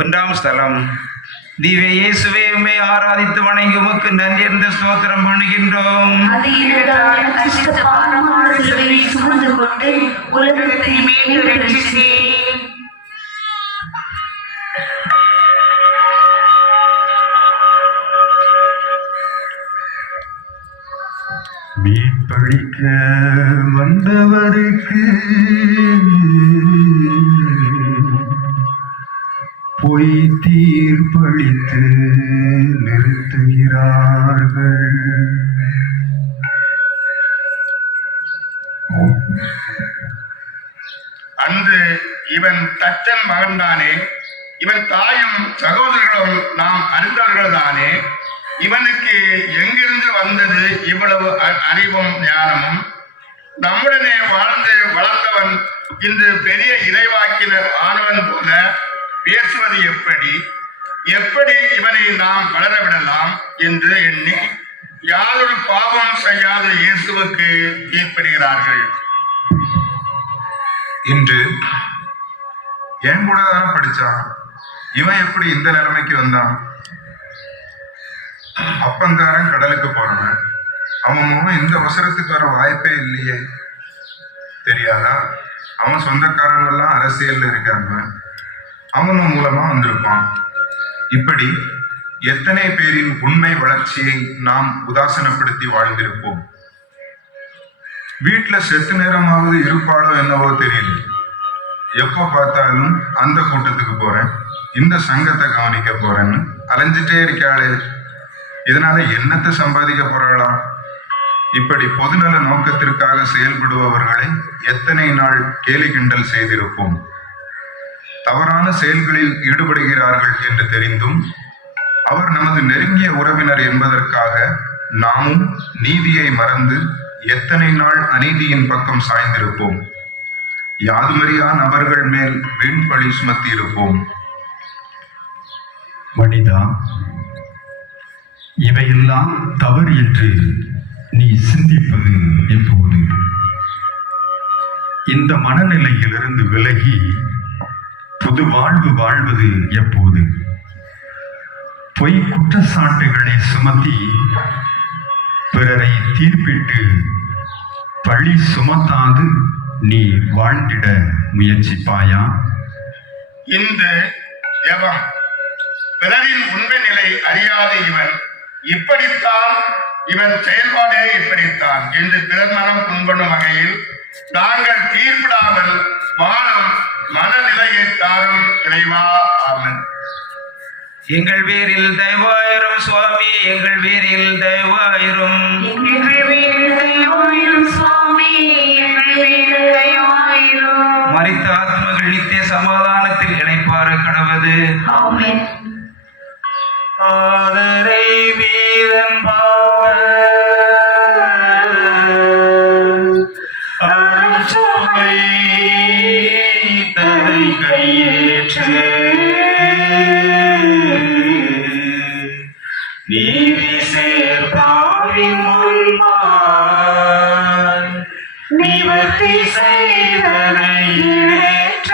ஒன்றாம் ஸ்தலம். திவ்ய இயேசுவே, உம்மை ஆராதித்து வணங்கி உமக்கு நன்றி என்ற ஸ்தோத்திரம் பண்ணுகின்றோம். சுமந்து கொண்டு உலகத்தை மீட்பளிக்க வந்தவருக்கு பொய் தீர்ப்பளித்து நிறுத்துகிறார்கள். அன்று இவன் தச்சன் மகன்தானே, இவன் தாயும் சகோதரர்களும் நாம் அறிந்தவர்கள்தானே. இவனுக்கு எங்கிருந்து வந்தது இவ்வளவு அறிவும் ஞானமும்? நம்முடனே வாழ்ந்து வளர்ந்தவன் இன்று பெரிய இறைவாக்கினர் ஆனவன் போல பேசுவது எப்படி? எப்படி இவனை நாம் வளரவிடலாம் என்று எண்ணி யாதொரு பாவம் செய்யாத இயேசுவுக்கு கீழ்ப்படுகிறார்கள். இன்று என் கூட தானே படிச்சான், இவன் எப்படி இந்த நிலைமைக்கு வந்தான்? அப்பங்காரன் கடலுக்கு போறவன், அவன் முகம் இந்த அவசரத்துக்கு வர வாய்ப்பே இல்லையே. தெரியாதா? அவன் சொந்தக்காரங்கெல்லாம் அரசியல்ல இருக்காங்க, அவனும் மூலமா வந்திருப்பான். இப்படி எத்தனை பேரின் உண்மை வளர்ச்சியை நாம் உதாசனப்படுத்தி வாழ்ந்திருப்போம். வீட்டுல செத்து நேரமாவது இருப்பாளோ என்னவோ தெரியல. எப்போ பார்த்தாலும் அந்த கூட்டத்துக்கு போறேன், இந்த சங்கத்தை கவனிக்க போறேன்னு அலைஞ்சிட்டே இருக்காளே. இதனால என்னத்தை சம்பாதிக்க போறாளா? இப்படி பொதுநல நோக்கத்திற்காக செயல்படுபவர்களை எத்தனை நாள் கேலி கிண்டல் செய்திருப்போம். தவறான செயல்களில் ஈடுபடுகிறார்கள் என்று தெரிந்தும் அவர் நமது நெருங்கிய உறவினர் என்பதற்காக நாமும் நீதியை மறந்து எத்தனை நாள் அநீதியின் பக்கம் சாய்ந்திருப்போம். யாதுமறியா நபர்கள் மேல் வீண் பழி சுமத்தி இருப்போம். மனிதா, இவையெல்லாம் தவறு என்று நீ சிந்திப்பது எப்போது? இந்த மனநிலையிலிருந்து விலகி புது வாழ்வு வாழ்வது எப்போது? பொய் குற்றச்சாட்டுகளை சுமத்தி பிறரை தீர்ப்பிட்டு பழி சுமத்தாது நீ வாழ்ந்திட முயற்சிப்பாயா? இந்த ஜெபம் பிறரின் உண்மை நிலை அறியாத இவன் இப்படித்தான், இவன் செயல்பாடே இப்படித்தான் என்று பிறர் மனம் புண்படும் வகையில் நாங்கள் தீர்ப்பிடாமல் வாழும் மனநிலையை தாரும் இறைவா. ஆமென். எங்கள் பேரில் தயவாயிரும் சுவாமி, எங்கள் பேரில் தயவாயிரும். மரித்த ஆத்மகள் நித்திய சமாதானத்தில் இணைப்பார கடவது. ஆதரை வீரன் தரை கையேற்று நீதி சேர்ப்பாவின் முன்பான் நிவர்த்தி செய்தனை ஏற்ற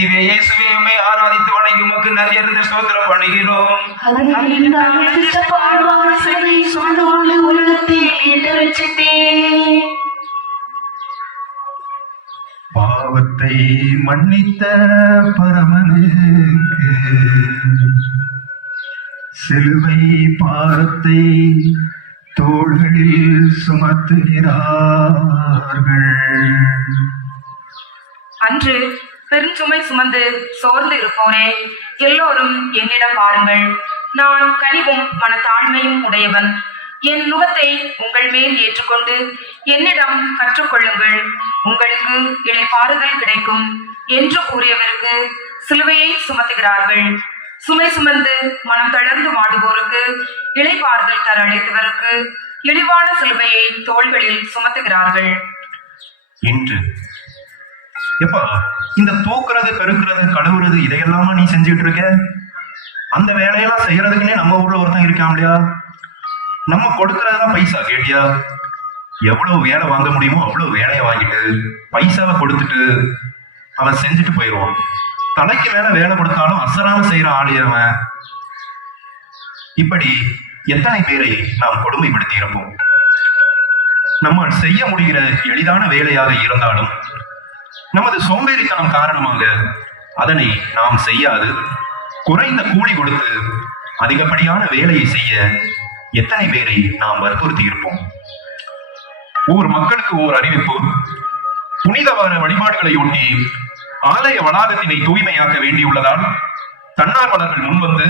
திவ்ய இயேசுவே உம்மை ஆராதித்து வணங்கி உமக்கு நன்றி அறிந்த ஸ்தோத்திரம் பண்ணுகிறோம். பாவத்தை மன்னித்த பரமனுக்கு சிலுவை பாரத்தை தோள்களில் சுமத்துகிறார்கள். அன்று பெருஞ்சுமை சுமந்து சோர்ந்து இருப்போரே, எல்லோரும் என்னிடம் வாருங்கள். நான் கனிவும் மனத்தாழ்மையும் உடையவன். என் நுகத்தை உங்கள் மேல் ஏற்றுக்கொண்டு என்னிடம் கற்றுக்கொள்ளுங்கள், உங்களுக்கு இளைப்பாறுதல் கிடைக்கும் என்று கூறியவருக்கு சிலுவையை சுமத்துகிறார்கள். சுமை சுமந்து மனம் தளர்ந்து வாடுவோருக்கு இளைப்பாறுதல் தர அழைத்தவருக்கு இழிவான சிலுவையை தோள்களில் சுமத்துகிறார்கள். என்று எப்பா இந்த தூக்குறது, பெருக்கிறது, கழுவுறது இதையெல்லாமா நீ செஞ்சுட்டு இருக்க? அந்த வேலையெல்லாம் செய்யறதுக்குன்னே நம்ம ஊர்ல ஒருத்தன் இருக்கான் இல்லையா? நம்ம கொடுக்கறதுதான் பைசா. கேட்டியா? எவ்வளவு வேலை வாங்க முடியுமோ அவ்வளவு வேலையை வாங்கிட்டு பைசாவை கொடுத்துட்டு அவன் செஞ்சுட்டு போயிடுவான். தலைக்கு மேல வேலை கொடுத்தாலும் அசராம செய்யற ஆளு அவன். இப்படி எத்தனை பேரை நாம் கொடுமைப்படுத்தி இருப்போம். நம்மால் செய்ய முடிகிற எளிதான வேலையாக இருந்தாலும் நமது சோம்பேறித்தனம் காரணமாக அதனை நாம் செய்யாது குறைந்த கூலி கொடுத்து அதிகப்படியான வேலையை செய்ய எத்தனை பேரை நாம் வற்புறுத்தி இருப்போம். ஊர் மக்களுக்கு ஓர் அறிவிப்பு. புனித வார வழிபாடுகளை ஒட்டி ஆலய வளாகத்தினை தூய்மையாக்க வேண்டியுள்ளதால் தன்னார்வலர்கள் முன்வந்து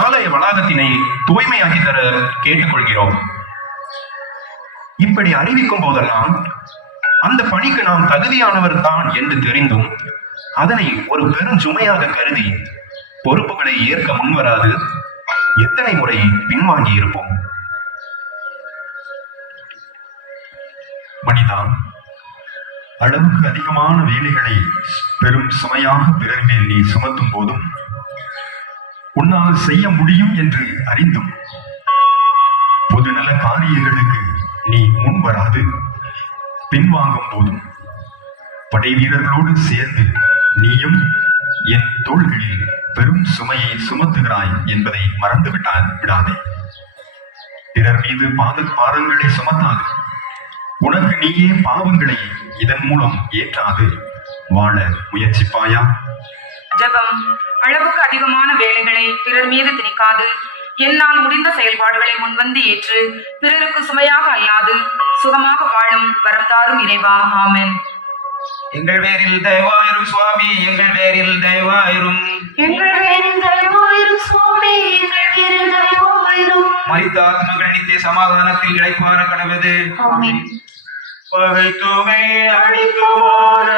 ஆலய வளாகத்தினை தூய்மையாக்கி தர கேட்டுக்கொள்கிறோம். இப்படி அறிவிக்கும் போதெல்லாம் அந்த பணிக்கு நாம் தகுதியானவர் தான் என்று தெரிந்தும் அதனை ஒரு பெருஞ்சுமையாக கருதி பொறுப்புகளை ஏற்க முன்வராது எத்தனை முறை பின்வாங்கி இருப்போம். மனிதா, அளவுக்கு அதிகமான வேலைகளை பெரும் சுமையாக பிறர் மேல் நீ சுமத்தும் போதும் உன்னால் செய்ய முடியும் என்று அறிந்தும் பொதுநல காரியங்களுக்கு நீ முன்வராது பின்வாங்கும் போதும் படை வீரர்களோடு சேர்ந்து நீயும் என் தோள்களில் பெரும் சுமையை சுமத்துகிறாய் என்பதை மறந்து விடாதே. பிறர் மீது பாரங்களை சுமத்தாது. உனக்கு நீயே பாவங்களை இதன் மூலம் ஏற்றாது வாழ முயற்சிப்பாயா? ஜெபம். அளவுக்கு அதிகமான வேலைகளை பிறர் மீது திணிக்காது என்னால் முடிந்த செயல்பாடுகளை முன்வந்து ஏற்று பிறருக்கு சுமையாக அல்லாது சுகமாக வாழும் வரம் தாரும் இறைவா. ஆமென். எங்கள் பேரில் தயவாயிரும் சுவாமி, எங்கள் பேரில் தயவாயிரும். மரித்த ஆத்மங்கள் நித்திய சமாதானத்தில் இளைப்பாற கடவுது. பகைத்துமை அழிக்குமாற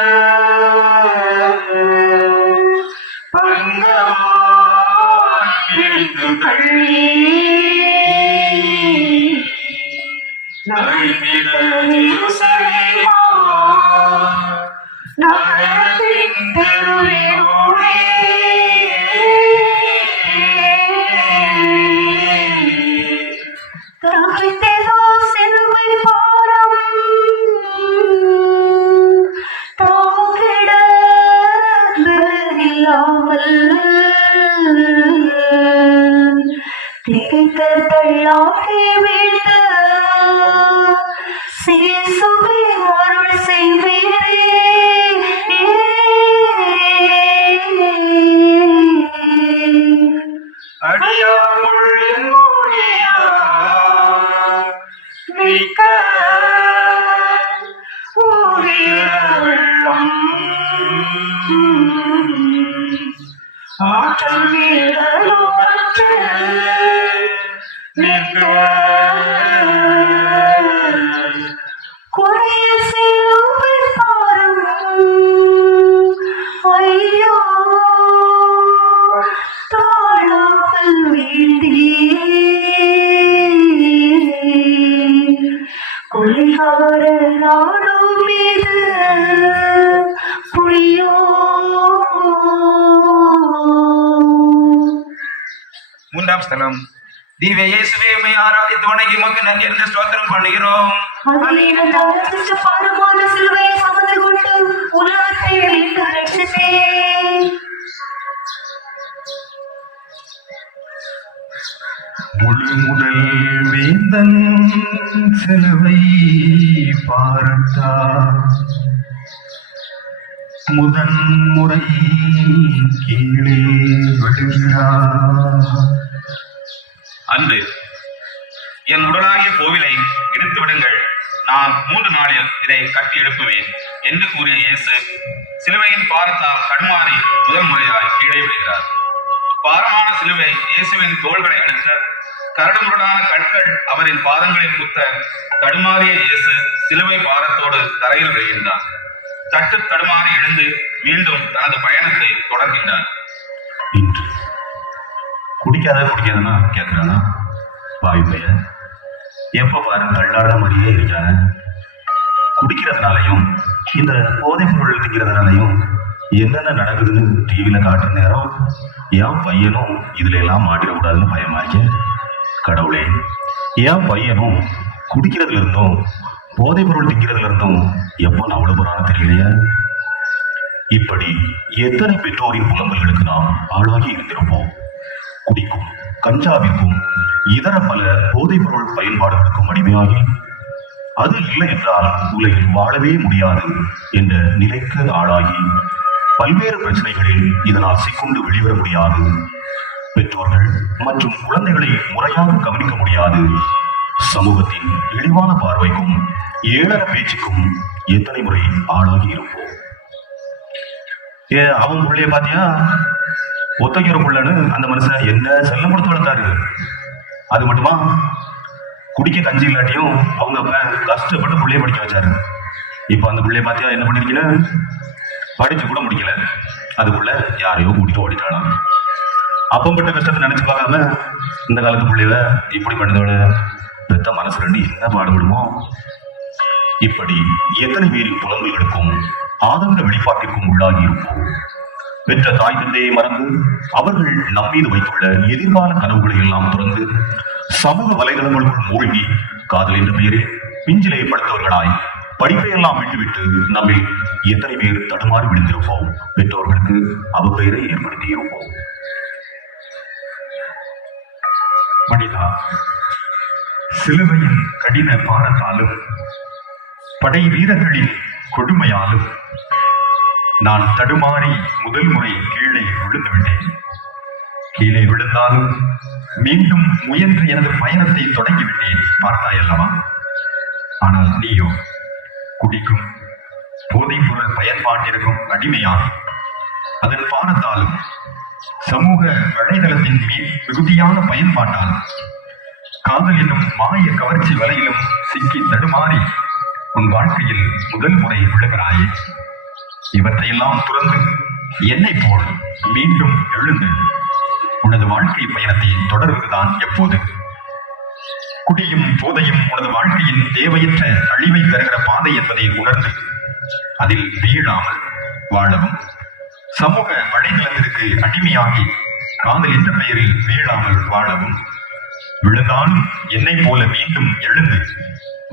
மூன்றாம் ஸ்தலம். திவ்ய இயேசுவே உம்மை ஆராதித்து வணங்கி உமக்கு நன்றி அறிந்த ஸ்தோத்திரம் பண்ணுகிறோம். சிலுவையை சுமந்து கொண்டு உலகத்தை மீட்டு ரட்சித்தீர். முழு முதல் வேந்தன் சிலுவை பாரத்தா முதன் முறை கீழே விழுகிறார். அன்று என் உடலாகிய கோவிலை இடித்து விடுங்கள், நான் 3 நாளில் இதை கட்டி எழுப்புவேன் என்று கூறிய இயேசு சிலுவையின் பாரத்தால் தடுமாறி முதல் முறையாய் கீழே விடுகிறார். பாரமான சிலுவை இயேசுவின் தோள்களை அழுத்த, கரடுமுரடான கற்கள் அவரின் பாதங்களில் குத்த, தடுமாறிய இயேசு சிலுவை பாரத்தோடு தரையில் விழுகின்றார். தட்டு தடுமாறி எழுந்து மீண்டும் தனது பயணத்தை தொடர்கின்றார். இன்று குடிக்காதன்னா கேட்கிறானா? வாய் பையன் எப்ப பாரு தள்ளாட மாதிரியே இருக்கான. குடிக்கிறதுனாலையும் இந்த போதைப் பொருள் திங்கிறதுனாலையும் என்னென்ன நடக்குதுன்னு டிவியில காட்டுற நேரம் என் பையனும் இதுல எல்லாம் மாட்டிடக்கூடாதுன்னு பயமாக்க. கடவுளே, என் பையனும் குடிக்கிறதுல இருந்தும் போதைப் பொருள் திங்கிறதுல இருந்தும் எப்போ நான் அவ்வளவு போறான்னு தெரியலையா? இப்படி எத்தனை பெற்றோரின் புலம்பல்களுக்கு நாம் ஆளாகி இருந்திருப்போம். குடிக்கும், கஞ்சாவிற்கும் இதர பல போதைப் பொருள் பயன்பாடுகளுக்கும் அடிமையாகி அது இல்லை என்றால் உலகில் வாழவே முடியாது என்ற நிலைக்கு ஆளாகி பல்வேறு பிரச்சனைகளில் இதனால் சிக்குண்டு வெளிவர முடியாது. பெற்றோர்கள் மற்றும் குழந்தைகளை முறையாக கவனிக்க முடியாது. சமூகத்தின் இழிவான பார்வைக்கும் ஏளன பேச்சுக்கும் எத்தனை முறை ஆளாகி இருப்போம். அவன் பிள்ளைய பாத்தியா, ஒத்தைக்கிற புள்ளன்னு அந்த மனுஷன் என்ன செல்லம் கொடுத்து வளர்த்தாரு. அது மட்டுமா, குடிக்க கஞ்சி இல்லாட்டியும் அவங்க அப்ப கஷ்டப்பட்டு பிள்ளைய படிக்க வச்சாரு. இப்ப அந்த பிள்ளைய பாத்தியா என்ன பண்ணிருக்கீங்க? படிச்சு கூட முடிக்கல, அதுக்குள்ள யாரையோ கூட்டிட்டு ஓடிட்டாலாம். அப்பம்பட்ட கஷ்டத்தை நினைச்சு பார்க்காம இந்த காலத்து பிள்ளைய இப்படி பண்ணதோட பெத்த மனசு ரெண்டு என்ன பாடுபடுமோ. இப்படி எத்தனை பேரின் புலம்பல்களுக்கும் ஆதங்க வெளிப்பாட்டிற்கும் உள்ளாகி இருப்போம். பெற்ற தாய் தந்தையை மறந்து அவர்கள் நம்மீது வைத்துள்ள எதிர்கால கனவுகளை எல்லாம் துறந்து சமூக வலைதளங்களுக்குள் மூழ்கி காதல் என்ற பெயரில் பிஞ்சிலே படுத்தவர்களாய் படிப்பையெல்லாம் விட்டுவிட்டு நம்மில் எத்தனை பேர் தடுமாறி விழுந்திருப்போம். பெற்றோர்களுக்கு அவப்பெயரை ஏற்படுத்தி இருப்போம். மனிதா, சிலுவையின் கடின பாரத்தாலும் படை வீரர்களின் கொடுமையாலும் நான் தடுமாறி முதல் முறை கீழே விழுந்து விட்டேன். கீழே விழுந்தாலும் மீண்டும் முயன்று எனது பயணத்தை தொடங்கிவிட்டேன். பார்த்தாயல்லவா? ஆனால் நீயோ குடிக்கும் போதைப் பொருள் பயன்பாட்டிற்கும் அடிமையாகி அதன் பாரத்தாலும் சமூக வலைதளத்தின் மிகுதியான பயன்பாட்டால் காதல் என்னும் மாய கவர்ச்சி வலையிலும் சிக்கி தடுமாறி உன் வாழ்க்கையில் முதல் முறை விழுகிறாயே. இவற்றையெல்லாம் துறந்து என்னை போல் மீண்டும் எழுந்து உனது வாழ்க்கை பயணத்தை தொடர்வதுதான் எப்போது? குடியும் போதையும் உனது வாழ்க்கையின் தேவையற்ற அழிவை தருகிற பாதை என்பதை உணர்ந்து அதில் வீழாமல் வாழவும், சமூக வலைதளத்திற்கு அடிமையாகி காதல் என்ற பெயரில் வீழாமல் வாழவும், விழுந்தாலும் என்னை போல மீண்டும் எழுந்து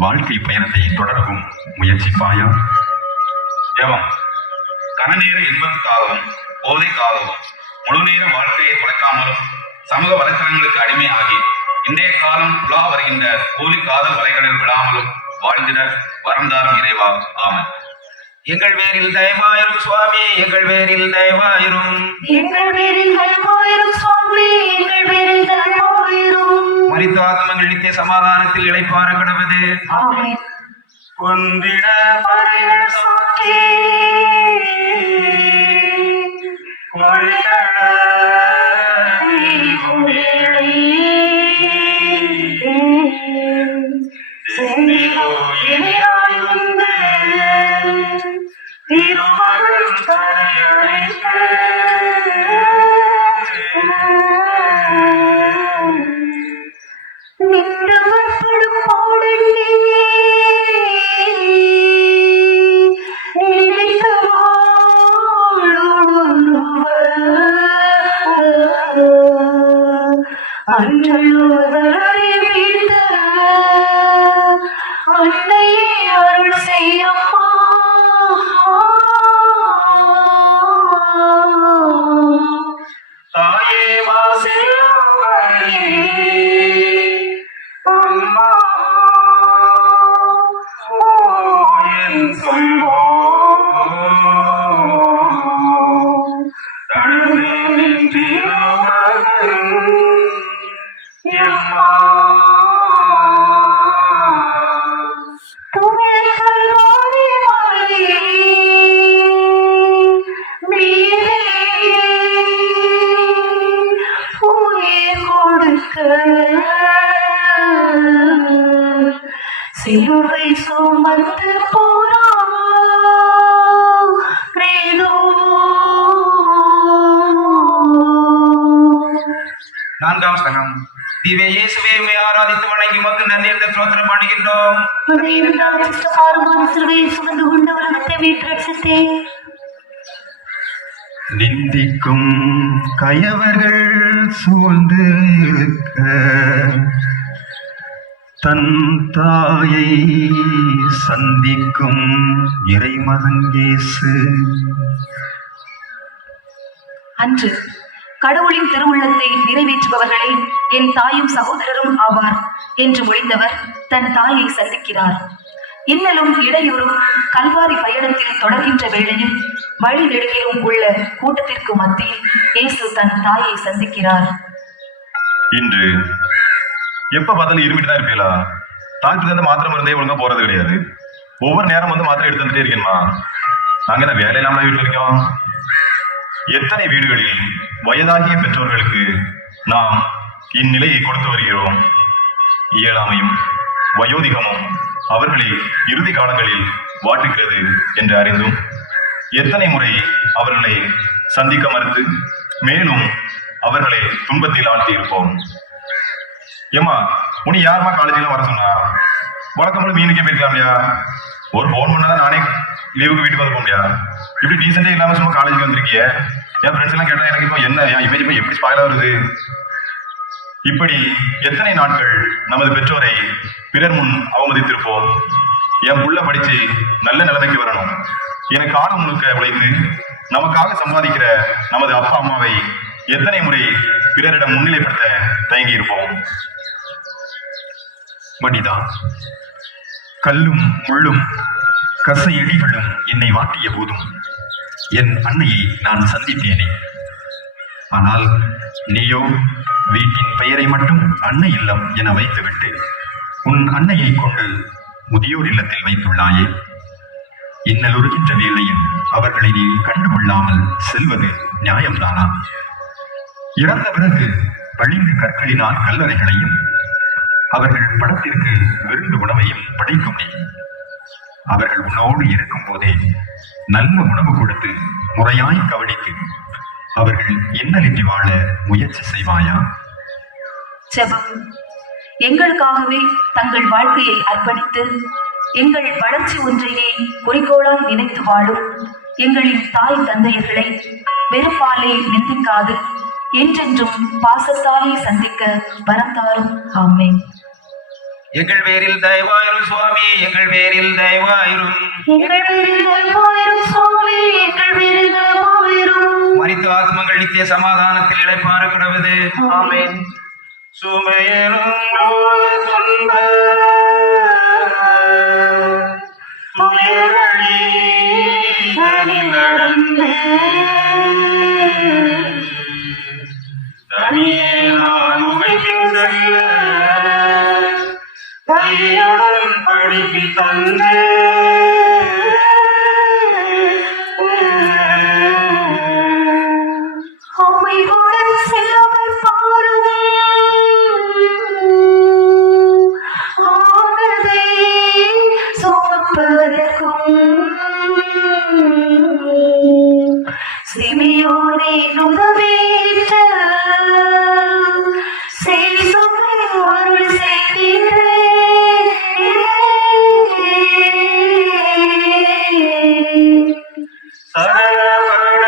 வாழ்க்கை பயணத்தை தொடரவும் முயற்சிப்பாயா? ஜெபம். கனநேர இன்பத்துக்காகவும் போதைக்காகவும் முழுநேர வாழ்க்கையை குறைக்காமலும் சமூக வலைத்தளங்களுக்கு அடிமையாகி இன்றைய காலம் உலா வருகின்ற போலி காதல் வலைகளில் விழாமலும் வாழ்ந்திட வரந்தாரும் இறைவா. ஆமென். எங்கள் பேரில் தயவாயிரும் சுவாமி, எங்கள் பேரில் தயவாயிரும். எங்கள் பேரில் தயவாயிரும் சுவாமி, எங்கள் பேரில் தயவாயிரும். மரித்த ஆத்மங்கள் நித்திய சமாதானத்தில் இளைப்பாற கடவுது. ஆமென். கொன்றிட பரிகள் சாட்சி சொல்வோம். துணை கல்வாரி மலையே, மீதே உயிர் கொடுக்க சிலுவை சுமந்து போறான் கிரேதோ. நான்காம் ஸ்தலம். திவ்ய இயேசுவே, உம்மை ஆராதித்து வணங்கி உமக்கு நன்றி என்று ஸ்தோத்திரம் பண்ணுகின்றோம். சிலுவையை சுமந்து கொண்ட உலகத்தை மீட்டெடுத்தே நிந்திக்கும் கயவர்கள் சூழ்ந்து தன் தாயை சந்திக்கும் இறைமகன் இயேசு. அன்று கடவுளின் திருவுள்ளத்தை நிறைவேற்றுபவர்களே என் தாயும் சகோதரரும் ஆவார் என்று மொழிந்தவர் தன் தாயை சந்திக்கிறார். இன்னலும் இடையூறும் கல்வாரி பயணத்தில் தொடர்கின்ற வேளையில் வழி நெடுகிலும் உள்ள கூட்டத்திற்கு மத்தியில் இயேசு தன் தாயை சந்திக்கிறார். இன்று எப்ப பார்த்தாலும் இருமிட்டு தான் இருப்பீங்களா? டாக்டர் தந்த மாத்திரை மருந்தே ஒழுங்கா போறது கிடையாது. ஒவ்வொரு நேரம் வந்து மாத்திரை எடுத்து வந்துட்டே இருக்கேன்மா. நாங்க என்ன வேலை இல்லாம வீட்டுல இருக்கோம். எத்தனை வீடுகளில் வயதாகிய பெற்றோர்களுக்கு நாம் இந்நிலையை கொடுத்து வருகிறோம். இயலாமையும் வயோதிகமும் அவர்களை இறுதி காலங்களில் வாட்டுகிறது என்று அறிந்தும் எத்தனை முறை அவர்களை சந்திக்க மறுத்து மேலும் அவர்களை துன்பத்தில் ஆழ்த்தி இருப்போம். ஏமா உனி யாருமா காலேஜ்லாம் வர சொன்னா? வழக்கம் போல மீனுக்கே போயிருக்கலாம் இல்லையா? ஒரு ஃபோன் பண்ணாதான் நானே லீவுக்கு வீட்டுக்கு வந்து போக முடியா? இப்படி டீசெண்டே இல்லாம சும்மா காலேஜுக்கு வந்திருக்கிய. என் ஃப்ரெண்ட்ஸ் எல்லாம் கேட்டா எனக்கு இப்போ என்ன என் இமேஜ் இப்போ எப்படி ஸ்பாயிலா வருது? இப்படி எத்தனை நாட்கள் நமது பெற்றோரை பிறர் முன் அவமதித்திருப்போம். என் புள்ள படிச்சு நல்ல நிலைமைக்கு வரணும், எனக்கு காலம் முழுக்க உழைத்து நமக்காக சம்பாதிக்கிற நமது அப்பா அம்மாவை எத்தனை முறை பிறரிடம் முன்னிலைப்படுத்த தயங்கி இருப்போம். மணிதான் கல்லும் முள்ளும் கசையடிகளும் என்னை வாட்டிய போதும் என் அன்னையை நான் சந்தித்தேனே. ஆனால் நீயோ வீட்டின் பெயரை மட்டும் அன்னை இல்லம் என வைத்துவிட்டு உன் அன்னையை கொண்டு முதியோர் இல்லத்தில் வைத்துள்ளாயே. இன்னலுறுகின்ற வேளையில் அவர்களை நீ கண்டுகொள்ளாமல் செல்வது நியாயம்தானா? இறந்த பிறகு வழிந்து கற்களினால் கல்லறைகளையும் அவர்கள் படத்திற்கு விருந்து உணவையும் படைக்கும் நீ. அவர்கள் உன்னோடு இருக்கும் போதே நல்ல உணவு கொடுத்து முறையாய் கவனித்து அவர்கள் இன்னலின்றி வாழ முயற்சி செய்வாயா? ஜெபம். எங்களுக்காகவே தங்கள் வாழ்க்கையை அர்ப்பணித்து எங்கள் வளர்ச்சி ஒன்றையே குறிக்கோளாய் நினைத்து வாழும் எங்களின் தாய் தந்தையர்களை வெறுப்பாலே நிந்திக்காது என்றென்றும் பாசத்தாலே சந்திக்க வரம் தாரும். ஆமென். எங்கள் பேரில் தயவாயிரும் சுவாமி, எங்கள் பேரில் தயவாயிரும். எங்கள் பேரில் தயவாயிரும் சுவாமி, எங்கள் பேரில் தயவாயிரும். மரித்த ஆத்மங்கள் நித்திய சமாதானத்தில் இளைப்பாற கிடவது. ஆமென். சுமையனும் துன்ப துயர்களில் நடந்து தனியே நான் உமைக்கின் செல்ல கையுடன் படிப்பி தந்தே. அம்மையுடன் செல்லவர் பாருங்கள் ஆனதே சுமப்பதற்கும் சிமியோனே உதவிட்ட செய்சுமை அருள் செய்தீரே.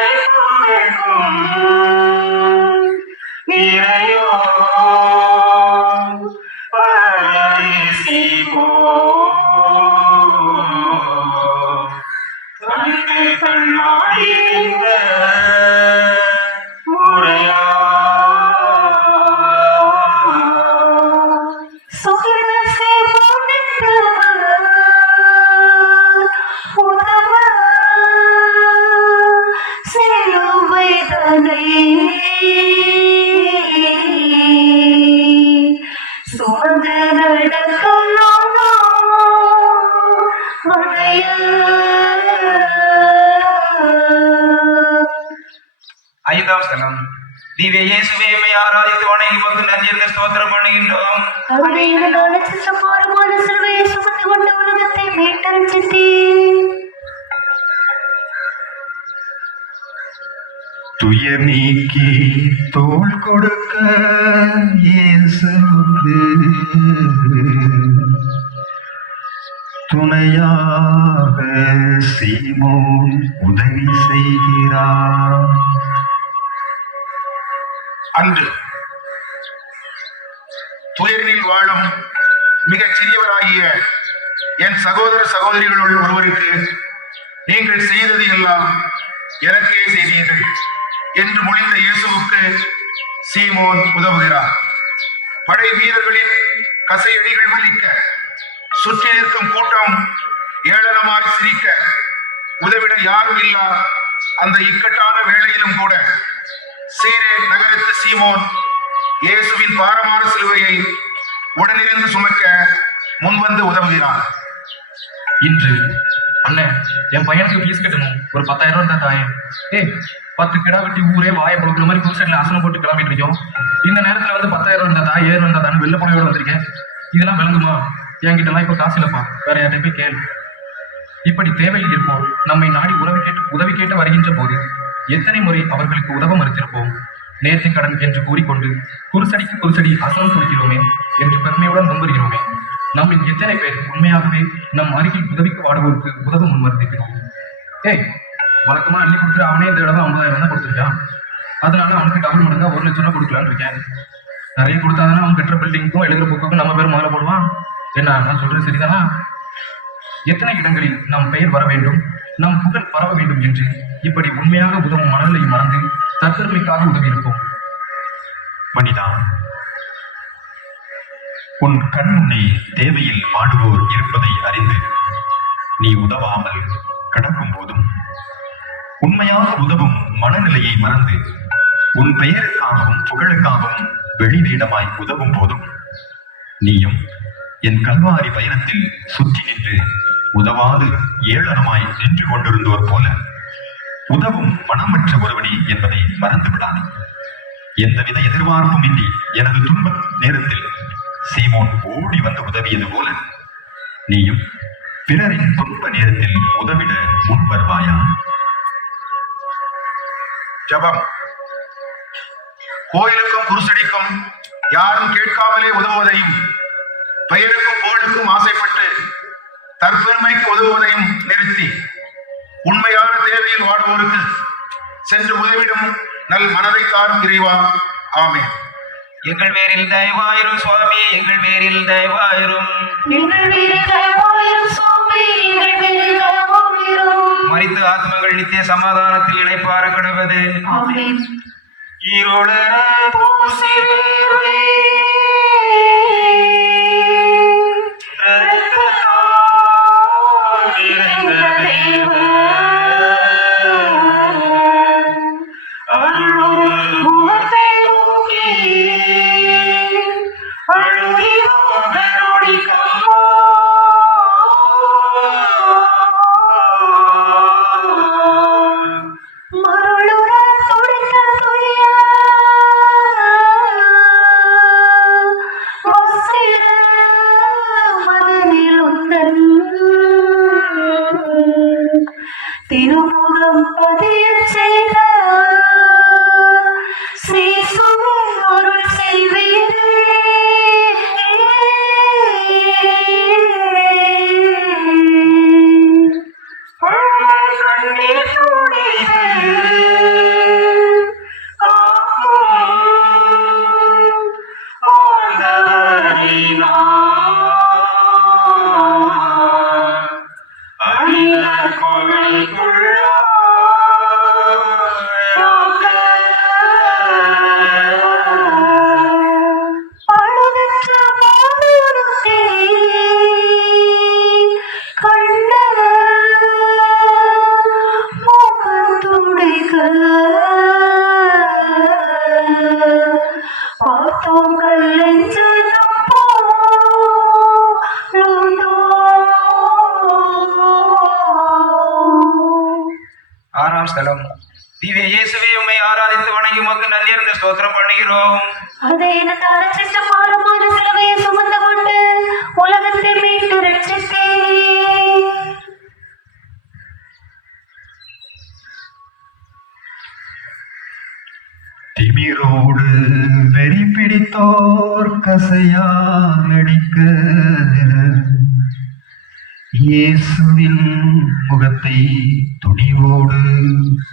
சகலபடைப்புகளுக்கும் இறையோ பரதேசி போ தன்னை கண்ணாடிந்த முறையா சுகிட சேவோனின்றவர் ஐந்தாம் ஸ்தலம். திவ்ய இயேசுவே உம்மை ஆராதித்து வணங்கி வந்து நன்றியர்ந்த ஸ்தோத்திரம் பண்ணுகின்றோம். அவருடைய ஈடுநாள சிற்றப்பாடுமான சிலுவையை சுமந்து கொண்டு உலகத்தை மீட்டரட்சித்தீர். துயர் நீக்கி தோள் கொடுக்க இயேசுவுக்கு துணையாக சீமோன் உதவி செய்கிறார். அன்று துயரில் வாழும் மிகச் சிறியவராகிய என் சகோதர சகோதரிகளுள் ஒருவருக்கு நீங்கள் செய்தது எல்லாம் எனக்கே செய்தீர்கள் என்று மொழிந்த இயேசுவுக்கு சீமோன் உதவுகிறார். படை வீரர்களின் கசையடிகள் வலிக்க, சுற்றி நிற்கும் கூட்டம் ஏளனமாய் சிரிக்க, உதவிட யாரும் இல்லா அந்த இக்கட்டான வேளையிலும் கூட சீரே நகரத்து சீமோன் இயேசுவின் பாரமான சிலுவையை உடனிருந்து சுமக்க முன்வந்து உதவுகிறார். இன்று அண்ணன் என் பையனுக்கு ஃபீஸ் கட்டணும், ஒரு 10,000 ரூபா தான் தாயேன். 10 கிடா வெட்டி ஊரே வாயை பொழுக்கிற மாதிரி குருசைட்ல அசனம் போட்டு கிளம்பிட்டு இருக்கோம். இந்த நேரத்துல வந்து 10,000 இருந்தா தான் 7 இருந்தா தான் வெள்ள புனையோட வந்திருக்கேன். இதெல்லாம் விளங்குமா? என்கிட்டலாம் இப்ப காசு இல்லப்பா, வேற யார்கிட்ட போய் கேளு. இப்படி தேவையில் இருப்போம் நம்மை நாடி உதவி கேட்டு வருகின்ற போது எத்தனை முறை அவர்களுக்கு உதவ மறுத்திருப்போம். நேர்த்தி கடன் என்று கூறிக்கொண்டு குருசடிக்கு குருசடி அசனம் கொடுக்கிறோமே என்று பெருமையுடன் முன்வருகிறோமே. நம்மில் எத்தனை பேர் உண்மையாகவே நம் அருகில் உதவிக்கு வாடுவோருக்கு உதவ முன்வருந்திருக்கிறோம்? வழக்கமா அள்ளி கொடுத்துட்டு அவனே இந்த தடவை 50,000 தான் கொடுத்துருக்கான். அதனால அவனுக்கு டபுள் மடங்கா 1 லட்சம் ரூபா கொடுக்கலான்னு இருக்கேன். நிறைய கொடுத்தாதானே அவன் கட்டுற பில்டிங்க்கும் எழுதுற புக்குக்கும் நம்ம பேர் முதல்ல போடுவான். என்ன நான் சொல்றது சரிதானா? எத்தனை இடங்களில் நம் பெயர் வர வேண்டும், நம் புகழ் பரவ வேண்டும் என்று இப்படி உண்மையாக உதவும் மனநிலை மறந்து தற்பெருமைக்காக உதவி இருப்போம். மனிதா, உன் கண் முன்னே தேவையில் வாடுவோர் இருப்பதை அறிந்து நீ உதவாமல் கடக்கும் போதும், உண்மையாக உதவும் மனநிலையை மறந்து உன் பெயருக்காகவும் புகழுக்காகவும் வெளிவேடமாய் உதவும் போதும், நீயும் என் கல்வாரி பயணத்தில் சுற்றி நின்று உதவாது ஏளனமாய் நின்று கொண்டிருந்தோர் போல உதவும் மனமற்ற ஒருவனே என்பதை மறந்து விடாதே. எந்தவித எதிர்பார்ப்பும் இன்றி எனது துன்ப நேரத்தில் சீமோன் ஓடி வந்து உதவியது போல நீயும் பிறரின் துன்ப நேரத்தில் உதவிட முன் வருவாயா? ஜபம். கோயிலுக்கும் குருசடிக்கும் யாரும் கேட்காமலே உதவுவதையும், பெயருக்கும் புகழுக்கும் ஆசைப்பட்டு தற்பெருமைக்கு உதவுவதையும் நிறுத்தி உண்மையான தேவையில் வாடுவோருக்கு சென்று உதவிடும் நல் மனதை தாரும் இறைவா. ஆமென். எங்கள் பேரில் தயவாயிரும் சுவாமி, எங்கள் பேரில் தயவாயிரும். எங்கள் வீரில் தயவாயிரும் சுவாமி, எங்கள் வீரில் தயவாயிரும். மரித்த ஆத்மங்கள் நித்திய சமாதானத்தில் இளைப்பாற கிடவது. ஆமென். ஈரோடன பூசி வேர்வை இரத்தத்தால் நிறைந்த தேவன் அருளும் முகத்தை நோக்கி அழுகிறோம் கருணிக்கம்மா. மருளுற துடித்த துய வசிர மனதில் உந்தன் திருமுகம் பதியச் செய்த ஸ்ரீசுவே அருள் செய்வீரே. கண்ணீர் துடைத்து காக்கும் ஆண்டவரை நான் அணிந்த கொலைக்குள்ளாக பழுதற்ற மானுடத்தை கண்ட முகத்துடைக்க பார்த்தோங்கள் நெஞ்சம் போலுண்டோ. 6ஆம் ஸ்தலம். திவ்ய இயேசுவே உம்மை ஆராதித்து வணங்கி உமக்கு நன்றியறிந்த ஸ்தோத்திரம் பண்ணுகிறோம். அதை எனக்கு அரைச்சிட்ட பாரமான சிலுவையை சுமந்து கொண்டு உலகத்தை மீட்டு ரட்சித்தே. திமிரோடு வெறி பிடித்தோர் கசையா நடிக்க இயேசுவின் முகத்தை துணிவோடு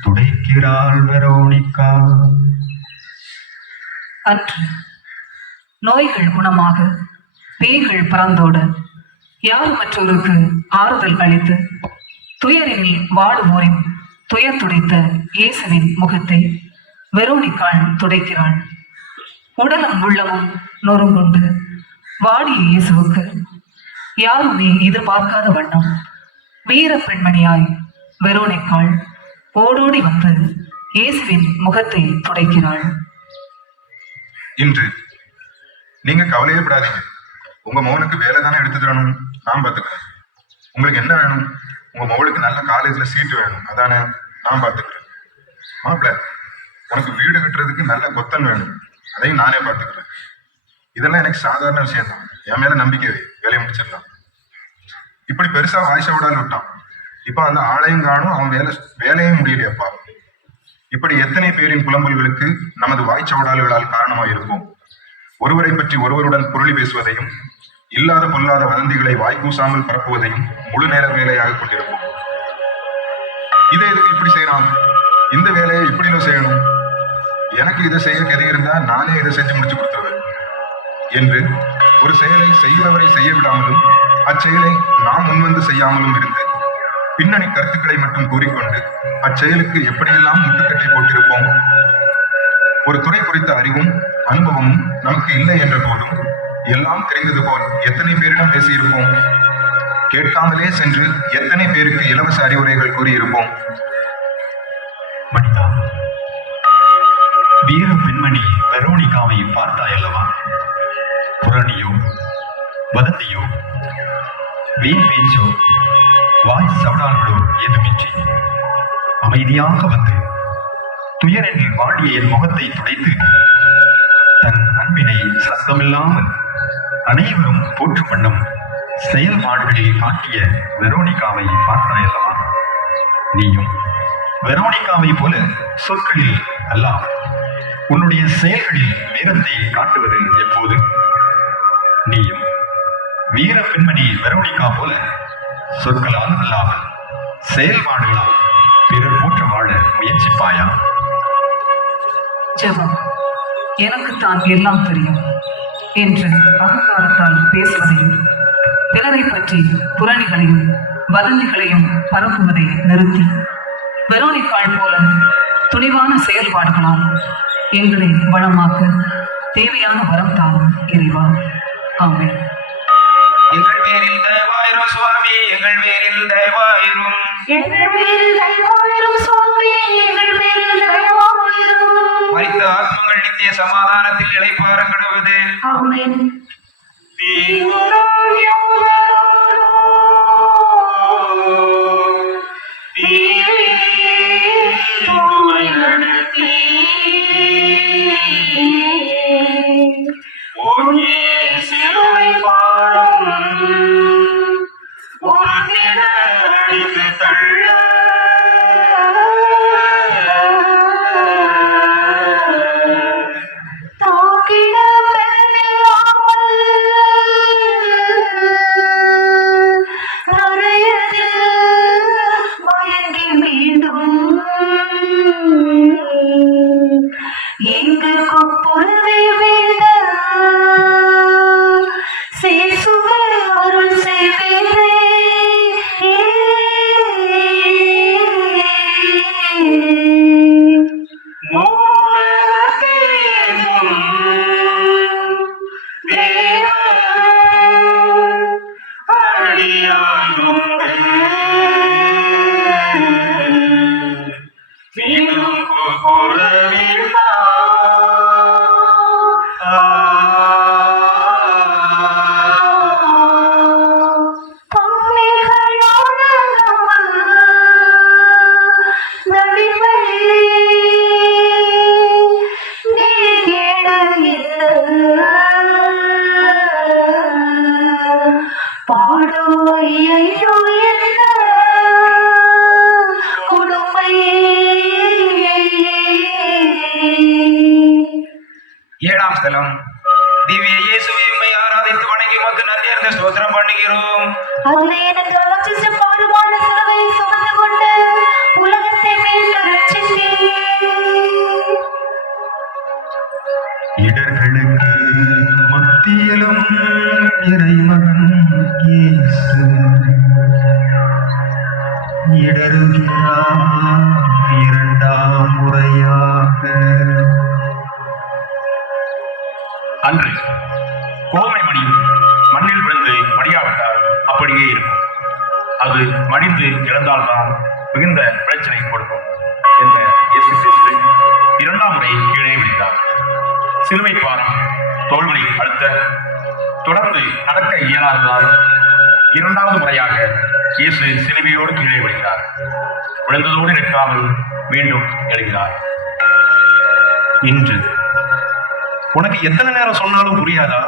துடைக்கிறாள் வெரோனிகா. அன்று நோய்கள் குணமாக பேய்கள் பறந்தோட யார் மற்றொருக்கு ஆறுதல் அளித்து துயரில் வாடுவோரின் துயர் துடைத்த இயேசுவின் முகத்தை வெரோனிகாள் துடைக்கிறாள். உடலும் உள்ளமும் நொறுங்குண்டு வாடிய இயேசுவுக்கு யாருமே எதிர்பார்க்காத வண்ணம் வீர பெண்மணியாய் வெரோனிகாள் ஓடோடி வந்து இயேசுவின் முகத்தை துடைக்கிறாள். இன்று நீங்க கவலையே படாதீங்க. உங்க மகனுக்கு வேலை தானே எடுத்து தரணும், நான் பார்த்துக்கிறேன். உங்களுக்கு என்ன வேணும்? உங்க மகளுக்கு நல்ல காலேஜ்ல சீட்டு வேணும், அதானே நான் பார்த்துக்கிறேன். மாப்பிள்ள, உனக்கு வீடு கட்டுறதுக்கு நல்ல கொத்தன் வேணும், அதையும் நானே பார்த்துக்கிறேன். இதெல்லாம் எனக்கு சாதாரண விஷயம் தான். என் மேல நம்பிக்கை வேலையை முடிச்சிடலாம். இப்படி பெருசா வாய்ஸ விடாது விட்டான். இப்ப அந்த ஆளையும் காணும், அவன் வேலையும் முடியலையப்பா. இப்படி எத்தனை பேரின் புலம்பல்களுக்கு நமது வாய்ச்சவடால்களால் காரணமாக இருப்போம். ஒருவரை பற்றி ஒருவருடன் புரளி பேசுவதையும் இல்லாத பொல்லாத வதந்திகளை வாய்க்கூசாமல் பரப்புவதையும் முழு நேர வேலையாக கொண்டிருப்போம். இதை எதுக்கு இப்படி செய்யறான், இந்த வேலையை இப்படின்னு செய்யணும், எனக்கு இதை செய்ய கதை இருந்தா நானே இதை செஞ்சு முடிச்சு கொடுத்துருவேன் என்று ஒரு செயலை செய்கிறவரை செய்ய விடாமலும் அச்செயலை நாம் முன்வந்து செய்யாமலும் இருந்து பின்னணி கருத்துக்களை மட்டும் கூறிக்கொண்டு அச்செயலுக்கு எப்படியெல்லாம் முட்டுக்கட்டை போட்டிருப்போம். ஒரு துறை குறித்த அறிவும் அனுபவமும் நமக்கு இல்லை என்ற போதும் எல்லாம் தெரிந்தது போல் எத்தனை பேரிடம் பேசியிருப்போம். கேட்காமலே சென்று எத்தனை பேருக்கு இலவச அறிவுரைகள் கூறியிருப்போம். மனிதா, வீர பெண்மணி வெரோனிகாவை பார்த்தாயல்லவா? புரணியோ வதந்தியோ வீண் பேச்சோ வாய் சவடால்களோ ஏதுமின்றி அமைதியாக வந்து துயரில் வாடிய என் முகத்தை துடைத்து தன் அன்பினை சத்தமில்லாமல் அனைவரும் போற்றும் வண்ணம் செயல்பாடுகளில் காட்டிய வெரோனிகாவை பார்த்தாயல்லவா? நீயும் வெரோனிகாவை போல சொற்களில் அல்லாமல் உன்னுடைய செயல்களில் வீரத்தை காட்டுவது எப்போது? நீயும் வீர பெண்மணி வெரோனிகா போல சொற்களால் அல்லாமல் செயல்பாடுகளால் பிறர் போற்ற வாழ முயற்சிப்பாயா? ஜெபம் எனக்குத்தான் எல்லாம் தெரியும் என்று அகங்காரத்தால் பேசுவதையும் பிறரை பற்றி புரணிகளையும் வதந்திகளையும் பரப்புவதை நிறுத்தி வெரோனிகாள் போல துணிவான செயல்பாடுகளால் எங்களை வளமாக்க தேவையான வரம் தாரும் இறைவா. ஆமென். எங்கள் பேரில் தயவாயிரும் சுவாமி, எங்கள் பேரில் தயவாயிரும். எங்கள் பேரில் தயவாயிரும் சுவாமி, எங்கள் பேரில் தயவாயிரும். மரித்த ஆத்மங்கள் நித்திய சமாதானத்தில் இளைப்பாற கடவுது. ஆமென். நடிமை ஐயையோ, என்ன கொடுமை! ஏழாம் ஸ்தலம். திவ்ய இயேசுவை உம்மை ஆராதித்து வணங்கி உமக்கு நன்றி அறிந்த ஸ்தோத்திரம் பண்ணுகிறோம். அது எனக்கு அலட்சித்த பாடுமான சிலுவையை சுமந்து கொண்டு உலகத்தை மீட்டு ரட்சித்தீர். இடர்களுக்கு மத்தியிலும் இறைமகன் இயேசு இடறுகிறார் இரண்டாம் முறையாக. அன்று கோதுமை மணி மண்ணில் விழுந்து மடியாவிட்டால் அப்படியே இருக்கும். அது மடிந்து இழந்தால்தான் மிகுந்த பிரச்சனை கொடுக்கும் என்ற இயேசு கிறிஸ்து இரண்டாம் முறை கீழே விழித்தார். சிலுவை பாரம் தோள்வலி அழுத்த தொடர்ந்து நடக்க இயலாததால் இரண்டாவது முறையாக இயேசு சிலுவையோடு கீழே விழுந்தார். விழுந்ததோடு நிற்காமல் மீண்டும் எழுகிறார். இன்று உனக்கு எத்தனை நேரம் சொன்னாலும் புரியாதா?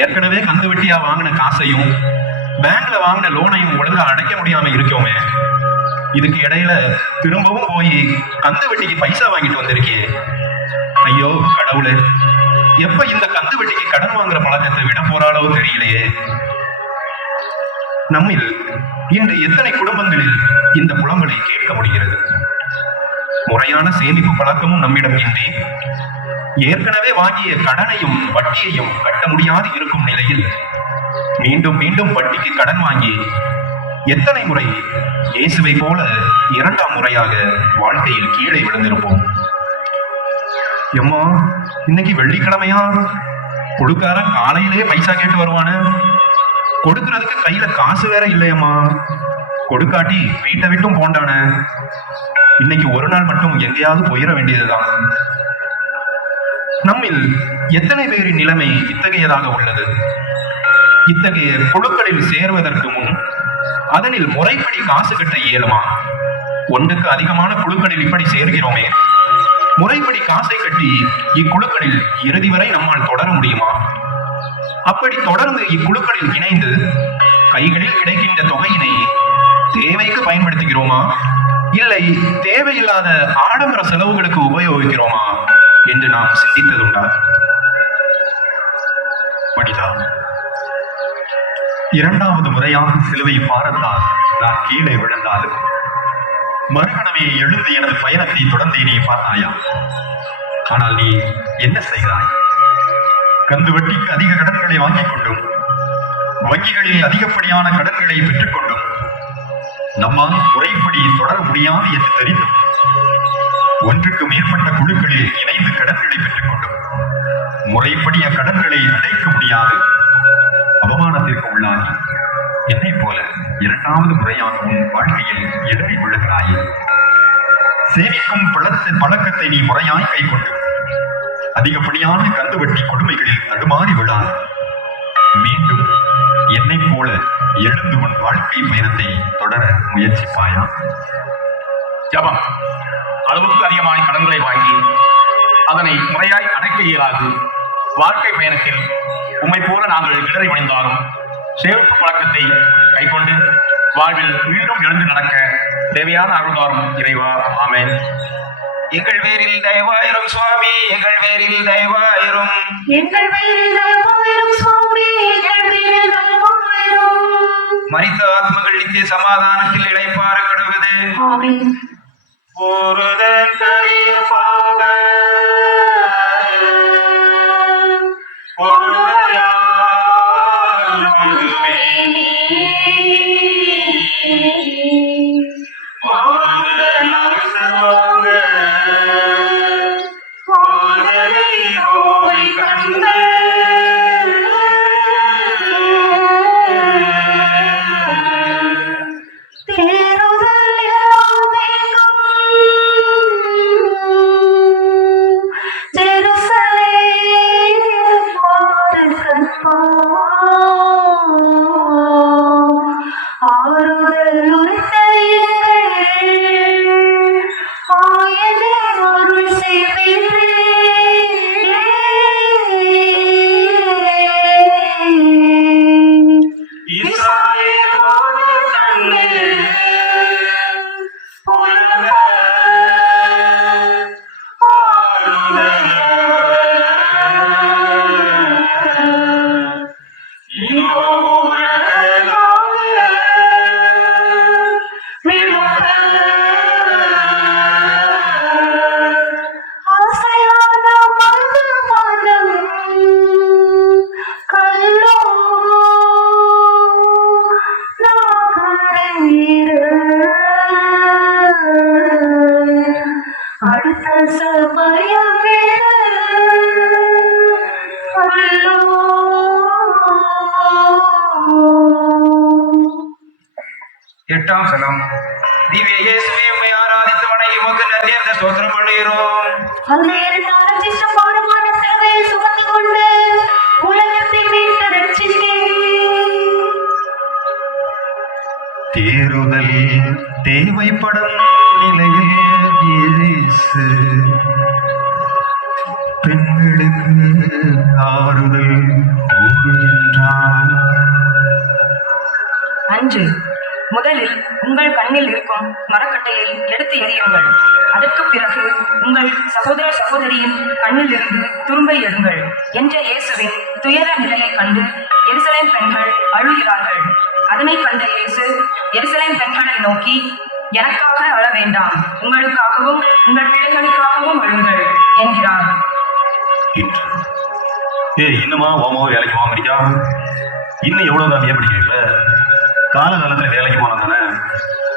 ஏற்கனவே கந்து வெட்டியா வாங்கின காசையும் பேங்க்ல வாங்கின லோனையும் ஒழுங்கா அடைக்க முடியாம இருக்கோமே. இதுக்கு இடையில திரும்பவும் போய் கந்து வெட்டிக்கு பைசா வாங்கிட்டு வந்திருக்கியே. ஐயோ கடவுளே, எப்ப இந்த கந்து வெட்டிக்கு கடன் வாங்குற பழக்கத்தை விட போறாளோ தெரியலையே. நம்மில் இன்று எத்தனை குடும்பங்களில் இந்த புலம்பலை கேட்க முடிகிறது? முறையான சேமிப்பு பழக்கமும் நம்மிடம் இன்றி ஏற்கனவே வாங்கிய கடனையும் வட்டியையும் கட்ட முடியாது இருக்கும் நிலையில் மீண்டும் மீண்டும் வட்டிக்கு கடன் வாங்கி எத்தனை முறை இயேசுவை போல இரண்டாம் முறையாக வாழ்க்கையில் கீழே விழுந்திருப்போம். எம்மா, இன்னைக்கு வெள்ளிக்கிழமையா? கொடுக்காரன் காலையிலே பைசா கேட்டு வருவானு. கொடுக்கறதுக்கு கையில காசு வேற இல்லையம்மா. கொடுக்காட்டி வீட்டை விட்டும் போண்டான. இன்னைக்கு ஒரு நாள் மட்டும் எங்கேயாவது போயிட வேண்டியதுதான். நம்மில் எத்தனை பேரின் நிலைமை இத்தகையதாக உள்ளது? இத்தகைய குழுக்களில் சேர்வதற்கு முன் அதனில் முறைப்படி காசு கட்ட இயலுமா? ஒன்றுக்கு அதிகமான குழுக்களில் இப்படி சேர்கிறோமே, முறைப்படி காசை கட்டி இக்குழுக்களில் இறுதி வரை நம்மால் தொடர முடியுமா? அப்படி தொடர்ந்து இக்குழுக்களில் இணைந்து கைகளில் கிடைக்கின்ற தொகையினை தேவைக்கு பயன்படுத்துகிறோமா, இல்லை தேவையில்லாத ஆடம்பர செலவுகளுக்கு உபயோகிக்கிறோமா என்று நாம் சிந்தித்ததுண்டா? மனிதா, இரண்டாவது முறையாக சிலுவை பாரத்தால் நான் கீழே விழுந்தாலும் மறுகணமே எழுந்து எனது பயணத்தை தொடர்ந்து நீ பார்த்தாயா? ஆனால் நீ என்ன செய்கிறாய்? கந்து வட்டிக்கு அதிக கடன்களை வாங்கிக் கொண்டும் வங்கிகளில் அதிகப்படியான கடன்களை பெற்றுக் கொண்டும் நம்மால் முறைப்படி தொடர முடியாது என்று தெரிந்தும் ஒன்றுக்கு மேற்பட்ட குழுக்களில் இணைந்து கடன்களை பெற்றுக் கொண்டும் முறைப்படி கடன்களை அடைக்க முடியாது அவமானத்திற்கு உள்ளாகி என்னை போல இரண்டாவது முறையாக உன் வாழ்க்கையில் இடறி விழுகிறாயே. சேமிக்கும் பழக்கத்தை நீ முறையாய் கை கொண்டு அதிகப்படியான கந்து வட்டி கொடுமைகளில் தடுமாறி விழாது மீண்டும் என்னை போல எழுந்து உன் வாழ்க்கை பயணத்தை தொடர முயற்சிப்பாயா? ஜபம். அளவுக்கு அதிகமான கடன்களை வாங்கி அதனை முறையாய் அடைக்க இயலாது வாழ்க்கை பயணத்தில் உம்மை போல நாங்கள் இடறி விழுந்தாலும் சேமிப்பு பழக்கத்தை கைக்கொண்டு வாழ்வில் மீண்டும் எழுந்து நடக்க தேவையான அருள்தாரும் இறைவா. ஆமென். எங்கள் பேரில் தயவாயிரும் சுவாமி, எங்கள் பேரில் தயவாயிரும். எங்கள் பேரில் தயவாயிரும் சுவாமி, எங்கள் பேரில் தயவாயிரும். மரித்த ஆத்மகள் நித்திய சமாதானத்தில் இளைப்பாற கடவுது. ஆமென். ஒருதன் கரிய பாவ ஆசையான மது மனம் கல்லோ அடுத்த சமயம் எட்டாம் சலம். திவ்ய இயேசுவே, உம்மை ஆராதித்து வணங்கி உமக்கு நன்றி என்ற ஸ்தோத்திரம் பண்ணுகிறோம். அந்த இரண்டாம் ரட்சித்த பாடுமான சிலுவையை சுமந்து கொண்டு உலகத்தை மீட்டு ரட்சித்தேன். தேறுதல் தேவைப்படும் நிலையில் இயேசு பெண்களுக்கு ஆறுதல் கூறுகின்றார். அன்று முதலில் உங்கள் கண்ணில் இருக்கும் மரக்கட்டையை எடுத்து எறியுங்கள். அதற்கு பிறகு உங்கள் சகோதர சகோதரியின் கண்ணில் இருந்து துரும்பை எடுங்கள் என்ற இயேசுவின் துயர நிலையை கண்டு எருசலேம் பெண்கள் அழுகிறார்கள். அதனை கண்ட இயேசு எருசலேம் பெண்களை நோக்கி, எனக்காக அழ வேண்டாம், உங்களுக்காகவும் உங்கள் பிள்ளைகளுக்காகவும் அழுங்கள் என்கிறார். இன்னுமா ஓமாவோ வேலைக்கு போக முடியா? இன்னும் எவ்வளவு தான் படிக்கிறீங்கள? காலகாலத்தில் வேலைக்கு போனாதானே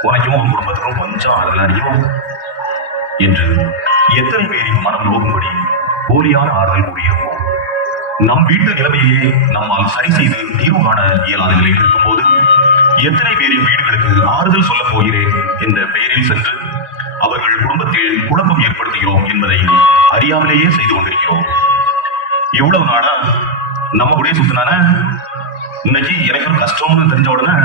உனக்கும் உன் குடும்பத்துக்கும் கொஞ்சம் அதெல்லாம் அறியும் என்று எத்தனை பேரின் மனம் நோக்கும்படி போலியான ஆறுதல் கூறியிருப்போம். நம் வீட்டு நிலைமையே நம்மால் சரி செய்து தீர்வு காண இயலாத நிலையில் இருக்கும்போது எத்தனை பேரின் வீடுகளுக்கு ஆறுதல் சொல்லப் போகிறேன் என்ற பெயரில் சென்று அவர்கள் குடும்பத்தில் குழப்பம் ஏற்படுத்துகிறோம் என்பதை அறியாமலேயே செய்து கொண்டிருக்கிறோம். இவ்வளவு நாளா நம்ம கூட சுத்தினான இன்னைக்கு எனக்கு ஒரு கஷ்டம்னு தெரிஞ்ச உடனே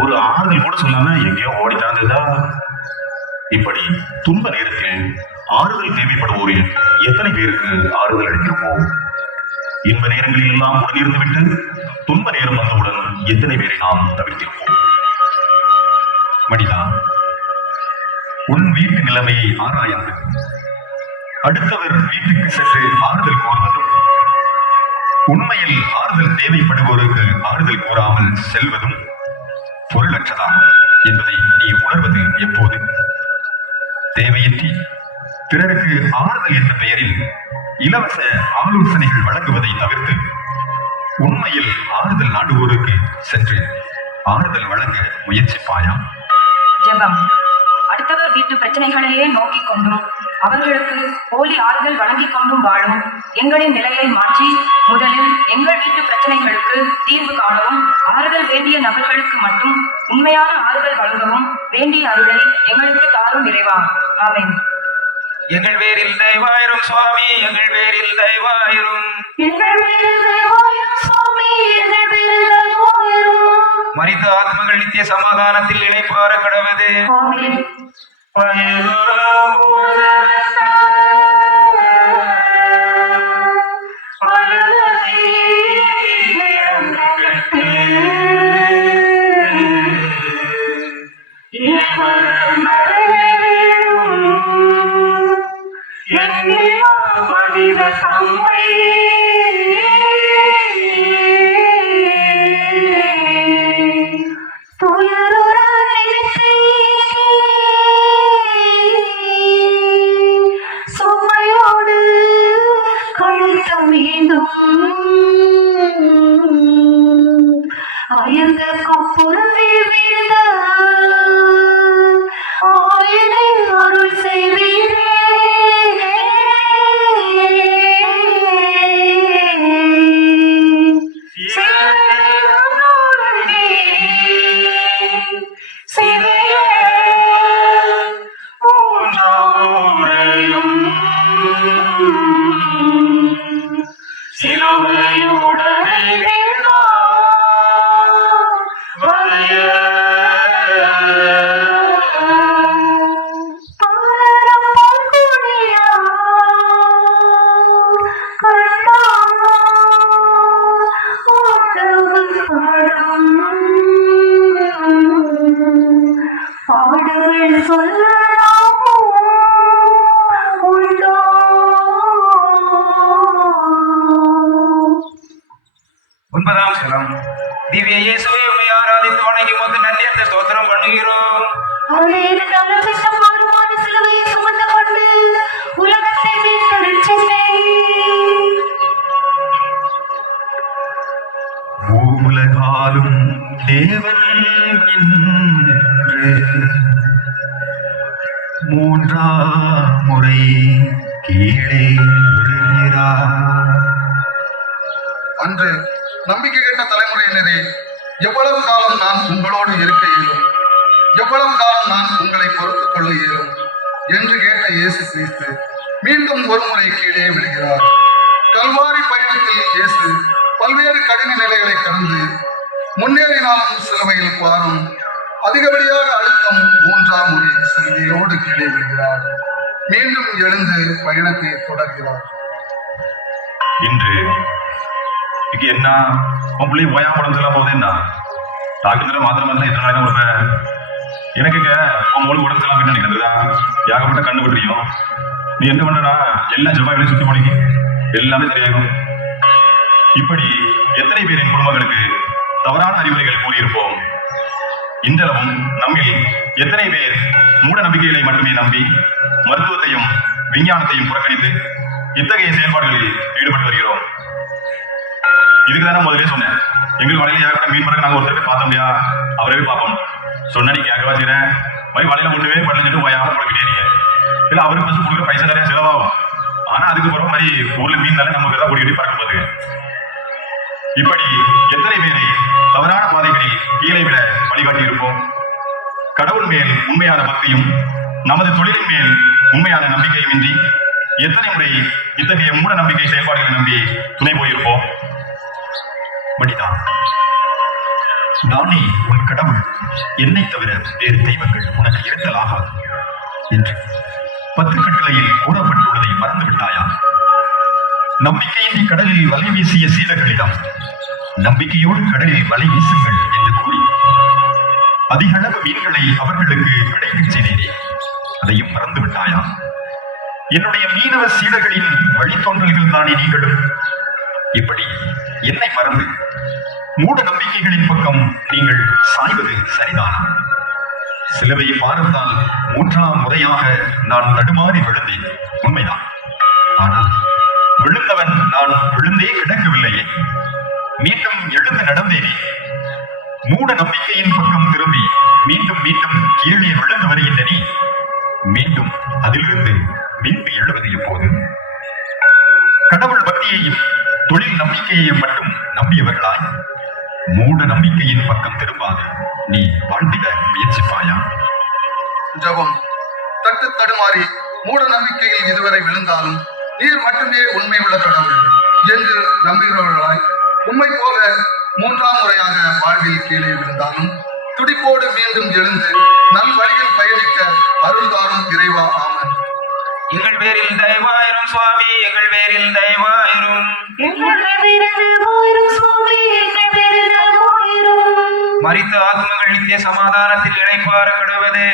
ஒரு ஆறுதல் கூட சொல்லாம எங்கேயோ ஓடிட்டாந்ததா. இப்படி துன்ப நேரத்தில் ஆறுதல் தேவைப்படுவோரில் எத்தனை பேருக்கு ஆறுதல் அளித்திருப்போம்? இன்ப நேரங்களில் எல்லாம் உடனிருந்து விட்டு துன்ப நேரம் வந்தவுடன் எத்தனை பேரை நாம் தவிர்த்திருப்போம்? மனிதா, உன் வீட்டு நிலைமையை ஆராயாது அடுத்தவர் வீட்டுக்கு சென்று ஆறுதல் கூறுவதும், உண்மையில் ஆறுதல் தேவைப்படுவோருக்கு ஆறுதல் கூறாமல் செல்வதும் பொருளற்றதாகும் என்பதை நீ உணர்வது எப்போது? தேவையின்றி பிறருக்கு ஆறுதல் என்ற பெயரில் இலவச ஆலோசனைகள் வழங்குவதை தவிர்த்து உண்மையில் ஆறுதல் நாடுவோருக்கு சென்று ஆறுதல் வழங்க முயற்சிப்பாயா? ஜெபம். அடுத்தவர் வீட்டு பிரச்சனைகளையே நோக்கிக் கொண்டும் அவர்களுக்கு போலி ஆறுதல் வழங்கிக் கொண்டும் வாழும் எங்களின் நிலையை மாற்றி முதலில் எங்கள் வீட்டு பிரச்சனைகளுக்கு தீர்வு காணவும் ஆறுதல் வேண்டிய நபர்களுக்கு மட்டும் உண்மையான ஆறுதல் வழங்கவும் வேண்டிய அருளை எங்களுக்கு தாரும் இறைவா. ஆமென். எங்கள் பேரில் தயவாயிரும் சுவாமி, எங்கள் பேரில் தயவாயிரும். மரித்த ஆத்மகள் நித்திய சமாதானத்தில் இணைப்பார கடவுது. ஒன்பதாம் சலம். திவ்ய இயேசுவை உம்மை ஆராதித்து வணங்கி உமக்கு நன்றி என்ற ஸ்தோத்திரம் பண்ணுகிறோம். பாடுமான சிலுவையை சுமந்து கொண்டு உலகத்தை மீட்டு ரட்சித்தேன். உலகாலும் தேவன் என்று மூன்றாம் முறை கீழே விழுகிறார். அன்று நம்பிக்கை கேட்ட தலைமுறையினரே, எவ்வளவு காலம் நான் உங்களோடு இருக்க இயலும், எவ்வளவு காலம் நான் உங்களை பொறுத்துக் கொள்ள இயலும் என்று கேட்ட இயேசு கிறிஸ்து மீண்டும் ஒருமுறை கீழே விழுகிறார். கல்வாரி பயணத்தில் இயேசு பல்வேறு கடின நிலைகளை கடந்து முன்னேறினாலும் சிலுவையில் பாரம் அதிகப்படியாக அழுத்தம் மூன்றாம் முறை சிலுவையோடு கீழே விழுகிறார். மீண்டும் எழுந்து பயணத்தை தொடர்கிறார். இன்று இங்க என்ன உன் பிள்ளை போயா உடம்பு சொல்ல போகுது என்ன டாக்டர் மாத்திரம் எத்தனை நாளைக்கு கொடுப்பேன் எனக்கு உன் மொழி உடம்பு செல்லாம் பின்னாடி நினைக்கிறதா ஏகப்பட்ட கண்ணு பற்றியும் நீ என்ன பண்ணனா எல்லா ஜப்பாயிலையும் சுற்றி போனீங்க எல்லாமே சரியாகும். இப்படி எத்தனை பேரின் குடும்பங்களுக்கு தவறான அறிவுரைகள் கூறியிருப்போம். இன்றளவும் நம்மில் எத்தனை பேர் மூட நம்பிக்கைகளை மட்டுமே நம்பி மருத்துவத்தையும் விஞ்ஞானத்தையும் புறக்கணித்து இத்தகைய செயல்பாடுகளில் ஈடுபட்டு வருகிறோம். இதுக்கு தானே முதலே சொன்னேன், எங்களுக்கு வலையில ஏகப்பட்ட மீன் பறக்க நாங்கள் ஒருத்தருக்கு பார்த்தோம் இல்லையா, அவரவே பார்ப்போம் சொன்ன நீ கேட்கவா செய்கிறேன் மாதிரி வலையில ஒன்றுமே படலஞ்சிட்டு வயாமல் பழக்கிட்டே இருக்கீங்க. இல்லை அவருக்கு பசு கொடுக்குற பைசா நிறையா செலவாகும், ஆனால் அதுக்கு பிறகு மாதிரி ஊரில் மீன் தானே நம்ம தான் ஓடி பறக்க போகுது. இப்படி எத்தனை பேரை தவறான பாதைகளில் கீழே விட வழிகாட்டி இருப்போம். கடவுள் மேல் உண்மையான பக்தியும் நமது தொழிலின் மேல் உண்மையான நம்பிக்கையும் இன்றி எத்தனை முறை இத்தகைய மூட நம்பிக்கை செயல்பாடுகளை நம்பி துணை போயிருப்போம். மனிதா, நானே உன் கடவுள், என்னை தவிர வேறு தெய்வங்கள் உனக்கு இருத்தலாகாது என்று 10 கட்டளையில் கூறப்பட்டுள்ளதை மறந்து விட்டாயா? நம்பிக்கையின்றி கடலில் வலை வீசிய சீடர்களிடம் நம்பிக்கையோடு கடலில் வலை வீசுங்கள் என்று கூறி அதிக அளவு மீன்களை அவர்களுக்கு கிடைக்கச் செய்தேனே, அதையும் மறந்து விட்டாயா? என்னுடைய மீனவ சீடர்களின் வழித்தோன்றல்கள் தானே நீங்களும். இப்படி என்னை மறந்து மூட நம்பிக்கைகளின் பக்கம் நீங்கள் சாய்வது சரிதானா? சிலுவை பாரத்தால் 3ஆம் முறையாக நான் தடுமாறி விழுந்தேன், உண்மைதான். ஆனால் விழுந்தவன் நான் விழுந்தே கிடக்கவில்லையே, மீண்டும் எழுந்து நடந்தேனே. மூட நம்பிக்கையின் பக்கம் திரும்பி மீண்டும் மீண்டும் கீழே விழுந்து வருகின்ற நீ மீண்டும் அதிலிருந்து மீண்டு எழுவது எப்போது? கடவுள் பக்தியையும் தொழில் நம்பிக்கையையும் மட்டும் நம்பியவர்களாய் மூட நம்பிக்கையின் பக்கம் திரும்பாது நீ வாழ்ந்திட முயற்சிப்பாயா? ஜபம். தட்டு தடுமாறி மூட நம்பிக்கையில் இதுவரை விழுந்தாலும் நீர் மட்டுமே உண்மை உள்ள கடவுள் என்று நம்புகிறவர்களாய் உண்மை போல 3ஆம் முறையாக வாழ்வில் கீழே விழுந்தாலும் துடிப்போடு மீண்டும் எழுந்து நல் வழியில் பயணிக்க அருள்தாரும் இறைவா. ஆமன். எங்கள் பேரில் தயவாயிரும் சுவாமி, எங்கள் பேரில் தயவாயிரும். மரித்த ஆத்மங்கள் நித்திய சமாதானத்தில் இழைப்பார கடவுது.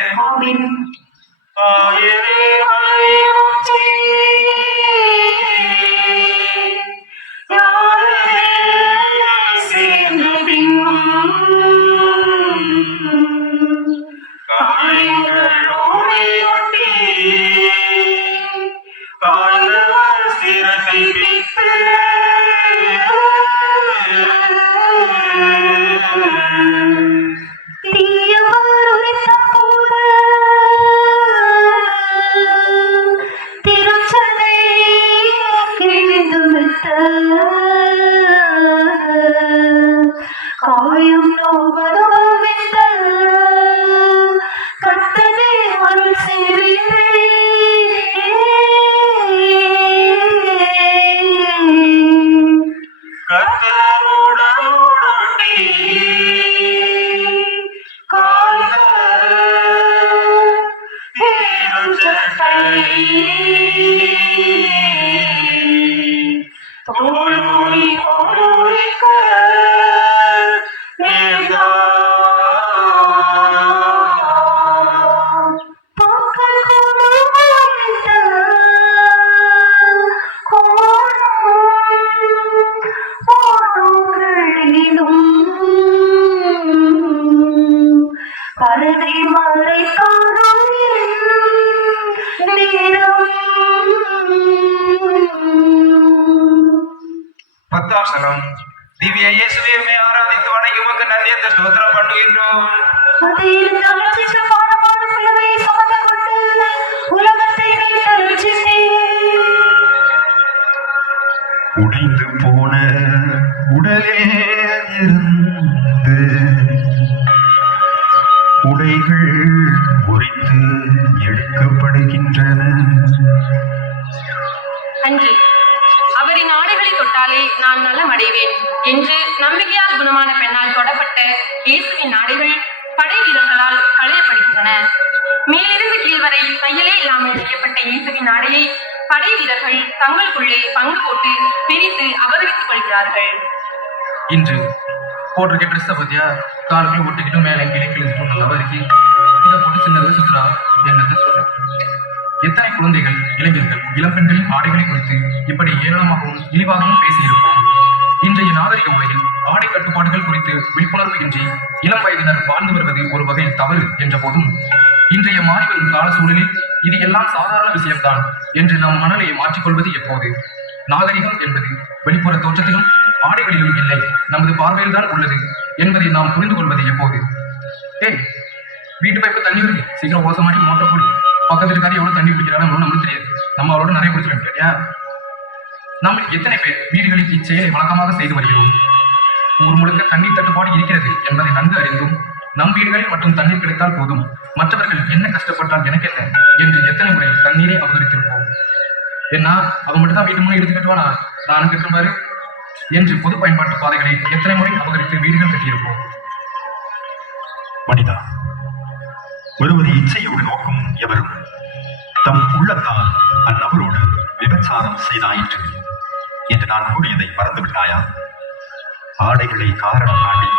காயும் நோவனுபவித்த கர்த்தனே அருள் செய்வீரே. தேவியை இயேசுவே உம்மை ஆராதித்து வணங்கி உமக்கு நன்றி என்ற ஸ்தோத்திரம் பண்ணுகின்றோம். அதில் தளர்ச்சிக்கு பாடமான சிலுவையை சுமந்து கொண்டு உலகத்தை மீட்டு ரட்சித்தீர். உடைந்து போன உடலே இருந்து உடைகள் உரித்து எடுக்கப்படுகின்றன. அன்று அவரின் ஆடைகளை தொட்டாலே நான் நலம் அடைவேன் என்று நம்பிக்கையால் குணமான பெண்ணால் தொடப்பட்ட இயேசுவின் ஆடைகள் படை வீரர்களால் களையப்படுகின்றன. மேலிருந்து கீழ்வரை தையலே இல்லாமல் செய்யப்பட்ட இயேசுவின் ஆடையை படை வீரர்கள் தங்களுக்குள்ளே பங்கு போட்டு பிரித்து அபகரித்துக் கொள்கிறார்கள். இன்று போட்டிருக்க ட்ரெஸ்ஸை பத்தியா காலுக்குள்ள ஒட்டிக்கிட்டும் மேலே கீழே கிழிஞ்சிட்டும் நல்லாவா இருக்கு. இதை போட்டு சின்னதாக சுற்றுறா என்னத்தை சொல்ற. எத்தனை குழந்தைகள், இளைஞர்கள், இளம்பெண்களின் ஆடைகளை குறித்து இப்படி ஏராளமாகவும் இழிவாகவும் பேசியிருப்போம். இன்றைய நாகரிக உலகில் ஆடை கட்டுப்பாடுகள் குறித்து விழிப்புணர்வு இன்றி இளம் வயதினர் வாழ்ந்து வருவது ஒரு வகையில் தவறு என்ற போதும் இன்றைய மாறிவரும் கால சூழலில் இது எல்லாம் சாதாரண விஷயம்தான் என்று நம் மனநிலையை மாற்றிக்கொள்வது எப்போது? நாகரிகம் என்பது வெளிப்புற தோற்றத்திலும் ஆடைகளிலும் இல்லை, நமது பார்வையில் தான் உள்ளது என்பதை நாம் புரிந்து கொள்வது எப்போது? வீட்டு பைப்பு தண்ணி வருது, சீக்கிரம் ஓசமாட்டி மோட்டர் போடு. பக்கத்து இருக்காது எவ்வளவு தண்ணி பிடிக்கிறாலும் நம்மளுக்கு தெரியாது, நம்ம அவளோட நிறைய பிடிச்ச வேண்டியா? நம்ம எத்தனை பேர் வீடுகளில் இச்செயலை வழக்கமாக செய்து வருகிறோம்? ஊர் முழுக்க தண்ணீர் தட்டுப்பாடு இருக்கிறது என்பதை நன்கு அறிந்தும் நம் வீடுகளில் மட்டும் தண்ணீர் கிடைத்தால் போதும், மற்றவர்கள் என்ன கஷ்டப்பட்டால் எனக்கு என்ன என்று எத்தனை முறை தண்ணீரை அபகரித்திருப்போம். ஏன்னா அவன் மட்டும் தான் வீட்டு முன்னே எடுத்து கட்டுவானா, நானும் கட்டும்பாரு என்று பொது பயன்பாட்டு பாதைகளை எத்தனை முறை அபகரித்து வீடுகள் கட்டியிருப்போம். மனிதா, ஒருவரை இச்சையோடு நோக்கும் எவரும் தம் உள்ளத்தால் அந்நபரோடு விபச்சாரம் செய்தாயிற்று என்று நான் கூறியதை மறந்துவிட்டாயா? ஆடைகளை காரணம் காட்டி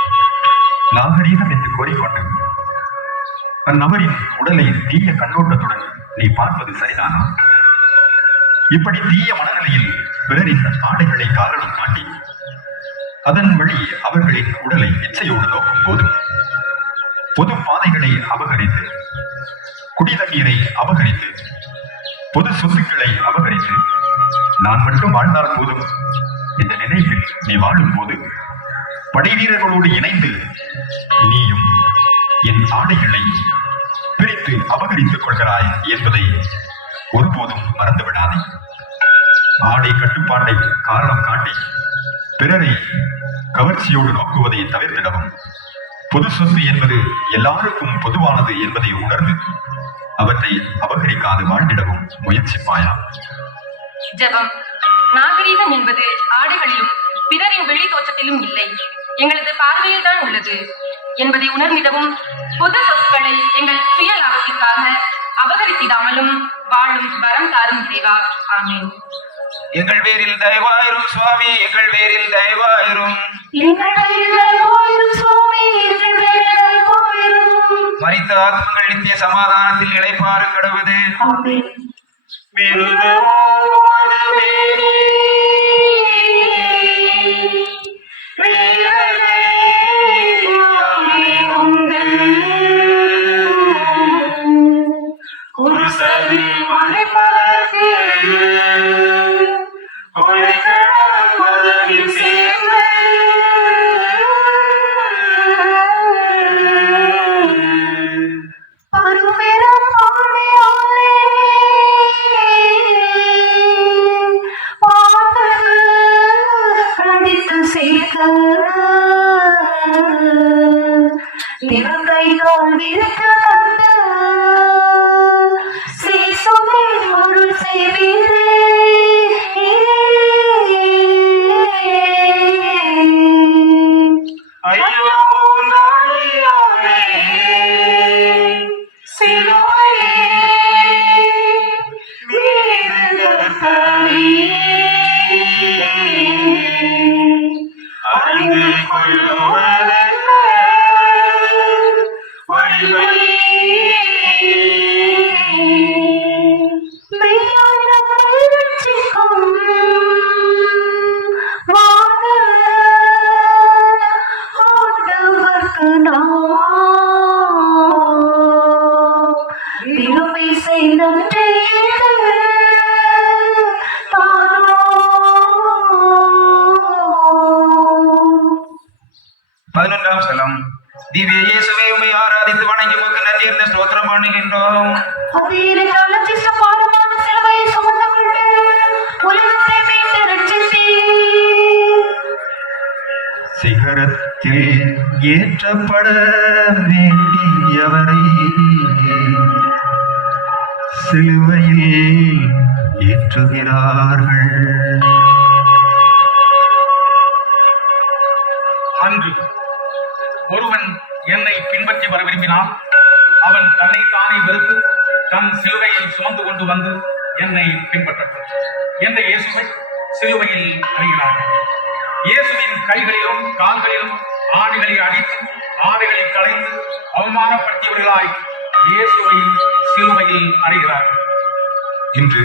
நாகரீகம் என்று கோரிக்கொண்டு அந்நபரின் உடலை தீய கண்ணோட்டத்துடன் நீ பார்ப்பது சரிதானா? இப்படி தீய மனநிலையில் பிறரின் ஆடைகளை காரணம் காட்டி அதன் வழி அவர்களின் உடலை இச்சையோடு நோக்கும் போது பொது பாதைகளை அபகரித்து, குடிதண்ணீரை அபகரித்து, பொது சொத்துக்களை அபகரித்து நான் மட்டும் வாழ்ந்தால் போதும் என்ற நினைவில் நீ வாழும் போது படை வீரர்களோடு இணைந்து நீயும் என் ஆடைகளை பிரித்து அபகரித்துக் கொள்கிறாய் என்பதை ஒருபோதும் மறந்துவிடாதே. ஆடை கட்டுப்பாட்டை காரணம் காட்டி பிறரை கவர்ச்சியோடு நோக்குவதை தவிர்த்திடவும், பொது சொத்து என்பது எல்லாருக்கும் பொதுவானது என்பதை உணர்ந்து அவற்றை அபகரிக்காது வாழ்ந்திடவும் முயற்சிப்பாயா? ஜெபம். நாகரீகம் என்பது ஆடைகளிலும் பிறரின் வெளி தோற்றத்திலும் இல்லை, எங்களது பார்வையில் தான் உள்ளது என்பதை உணர்ந்திடவும் பொது சொத்துக்களை எங்கள் சுய லாபத்திற்காக அபகரித்திடாமலும் வாழும் வரம் தாரும் இறைவா. ஆமென். எங்கள் பேரில் தயவாயிரும் சுவாமி, எங்கள் பேரில் தயவாயிரும். மரித்த ஆத்மங்கள் நித்திய சமாதானத்தில் இளைப்பாறு கடவுது. ஸ்தலம். திவ்ய இயேசுவே உம்மை ஆராதித்து வணங்கி உமக்கு நன்றி என்ற ஸ்தோத்திரம் பண்ணுகின்றோம். அதீத அலட்சித்த பாரமான சிலுவையை சுமந்து கொண்டு உலகத்தை மீட்டு ரட்சித்தீர். சிகரத்தில் ஏற்றப்பட வேண்டியவரை சிலுவையில் ஏற்றுகிறார்கள். அன்று ஒருவன் என்னை பின்பற்றி வர விரும்பினால் அவன் தன்னை தானே வெறுத்து தன் சிலுவையை சுமந்து கொண்டு வந்து என்னை பின்பற்றட்டும். என்ற இயேசுவை சிலுவையில் அறைகிறார்கள். இயேசுவின் கைகளிலும் கால்களிலும் ஆணிகளை அடித்து ஆடைகளை களைந்து அவமானப்படுத்தியவர்களாய் இயேசுவை சிலுவையில் அறைகிறார்கள். இன்று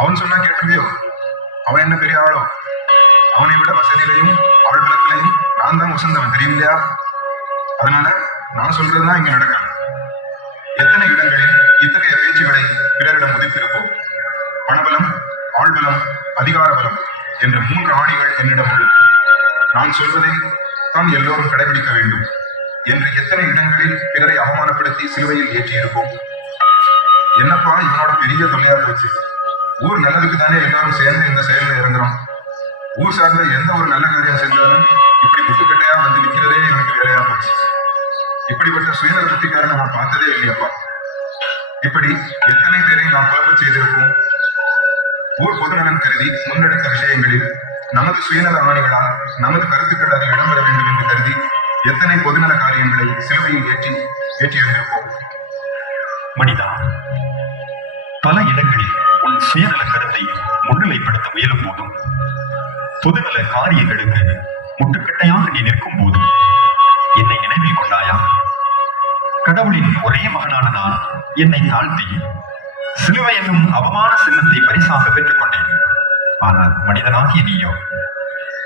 அவன் சொன்னா கேட்கலையோ? அவன் என்ன பெரிய ஆளோ? அவனை விட வசதியிலையும் ஆழ்வலத்திலையும் நான் தான் வசந்தவன், தெரியும் இல்லையா? அதனால நான் சொல்றதுதான் இங்க நடக்கணும். எத்தனை இடங்களில் இத்தகைய பேச்சுகளை பிறரிடம் உதித்திருப்போம். பணபலம், ஆழ்பலம், அதிகார பலம் என்ற 3 ஆணிகள் என்னிடம் உள்ளது. நான் சொல்வதை தான் எல்லோரும் கடைபிடிக்க வேண்டும் என்று எத்தனை இடங்களில் பிறரை அவமானப்படுத்தி சிலுவையில் ஏற்றியிருப்போம். என்னப்பா இவனோட பெரிய தொல்லையா போச்சு. ஊர் நல்லதுக்கு தானே எல்லாரும் சேர்ந்து இந்த செயலில் இறங்குறோம். ஊர் சார்ந்த எந்த ஒரு நல்ல காரியம் செஞ்சாலும் இப்படி முட்டுக்கட்டையா வந்து நிற்கிறதே எனக்கு வேலையா போச்சு. இப்படிப்பட்ட சுயநலத்திற்காரனை நான் பார்த்ததே இல்லையப்பா. இப்படி எத்தனை பேரை நாம் குழப்ப செய்திருப்போம். ஊர் பொதுநலன் கருதி முன்னெடுத்த விஷயங்களில் நமது சுயநல ஆணைகளால் நமது கருத்துக்கள் அதில் இடம்பெற வேண்டும் என்று கருதி எத்தனை பொதுநல காரியங்களை சிலுவையில் ஏற்றியிருந்திருப்போம். மனிதா, பல இடங்களில் உன் சுயநல கருத்தை முன்னிலைப்படுத்த முயலும் போதும், பொதுநல காரியங்களுக்கு முட்டுக்கட்டையாக நீ நிற்கும் போதும் என்னை நினைவில் கொண்டாயா? கடவுளின் ஒரே மகனான நான் என்னை தாழ்த்தி சிலுவை என்னும் அவமான சின்னத்தை பரிசாக பெற்றுக் கொண்டேன். ஆனால் மனிதனாகிய நீயோ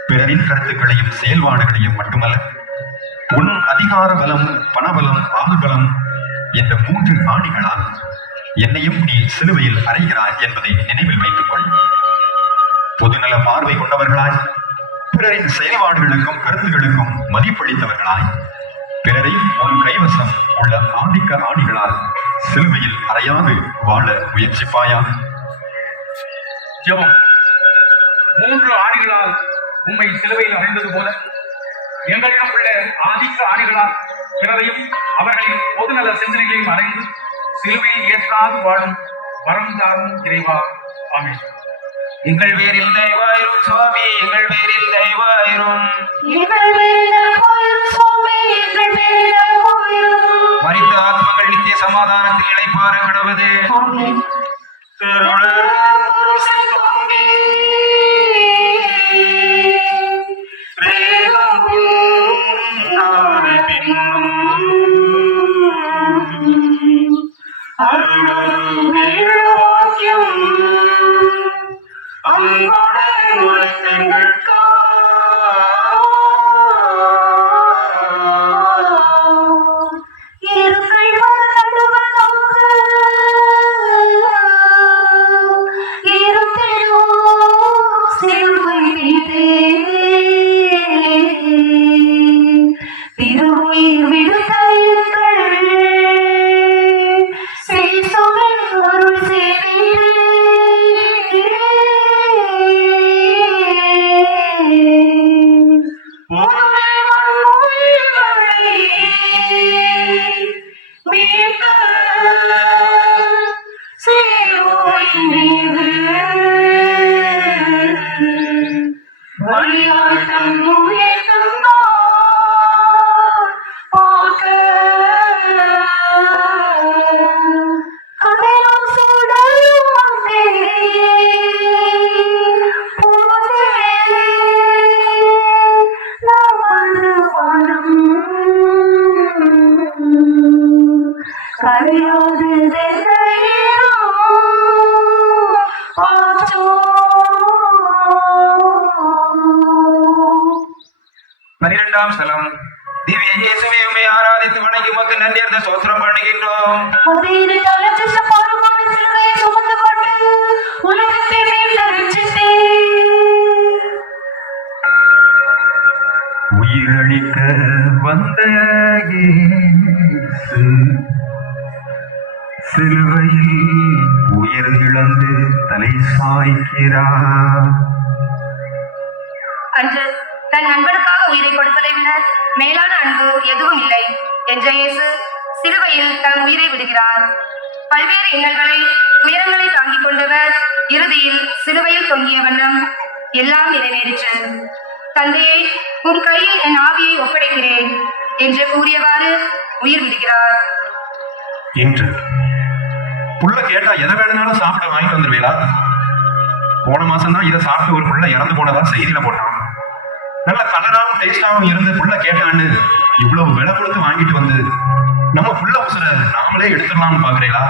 பிறரின் கருத்துக்களையும் செயல்பாடுகளையும் மட்டுமல்ல, உன் அதிகார பலம், பணபலம், ஆள்பலம் என்ற 3 ஆணிகளால் என்னையும் நீ சிலுவையில் அறைகிறாய் என்பதை நினைவில் வைத்துக் கொள். பொதுநல பார்வை கொண்டவர்களாய், பிறரின் செயல்பாடுகளுக்கும் கருத்துகளுக்கும் மதிப்பளித்தவர்களாய், பிறரை உன் கைவசம் உள்ள ஆதிக்க ஆணிகளால் சிலுவையில் அறையாது வாழ முயற்சிப்பாயா? ஜெபம். 3 ஆணிகளால் உம்மை சிலுவையில் அறைந்தது போல எங்களிடம் உள்ள ஆதிக்க ஆணிகளால் பிறரையும் அவர்களின் பொதுநல சிந்தனைகளையும் அறைந்து சிலுவையில் ஏற்றாது வாழும் வரம் தாரும் இறைவா. ஆமென். எங்கள் பேரில் தயவாயிரும் சுவாமி, எங்கள் பேரில் தயவாயிரும். எங்கள் பேரில் தயவாயிரும் சுவாமி, எங்கள் பேரில் தயவாயிரும். மரித்த ஆத்மங்கள் நித்திய சமாதானத்தில் இளைப்பாற கடவுது. ஆமென். பன்னிரெண்டாம் ஸ்தலம். திவ்ய இயேசுவே உம்மை ஆராதித்து வணங்கி உமக்கு நன்றி என்ற ஸ்தோத்திரம் பண்ணுகின்றோம். அதீத அலட்சித்த பாரமான சிலுவையை சுமந்து கொண்டு உலகத்தை மீட்டு ரட்சித்தீர். உயிரளிக்க வந்த இயேசு சிலுவையில் உயிர் இழந்து தலை சாய்க்கிறார். அன்று தன் நண்பனுக்காக உயிரை கொடுப்பதை விட மேலான அன்பு எதுவும் இல்லை என்ற இயேசு சிலுவையில் தன் உயிரை விடுகிறார். பல்வேறு இன்னல்களை துயரங்களை தாங்கிக் கொண்டவர் இறுதியில் சிலுவையில் தொங்கிய வண்ணம் எல்லாம் நிறைவேறிற்று. தந்தையை உன் கையில் என் ஆவியை ஒப்படைக்கிறேன் என்று கூறியவாறு உயிர் விடுகிறார். இன்று புள்ள கேட்டா எதை வேணும்னாலும் சாப்பிட வாங்கிட்டு வந்துருவீங்களா? போன மாசம் தான் இதை சாப்பிட்டு ஒரு புள்ள இறந்து போனதா செய்தியில போட்டான். நல்ல கலராகவும் டேஸ்டாகவும் இருந்து புள்ள கேட்டான்னு இவ்வளவு விலை கொடுத்து வாங்கிட்டு வந்து நம்ம புள்ள உசுர நாமளே எடுத்துடலாம்னு பாக்குறீங்களா?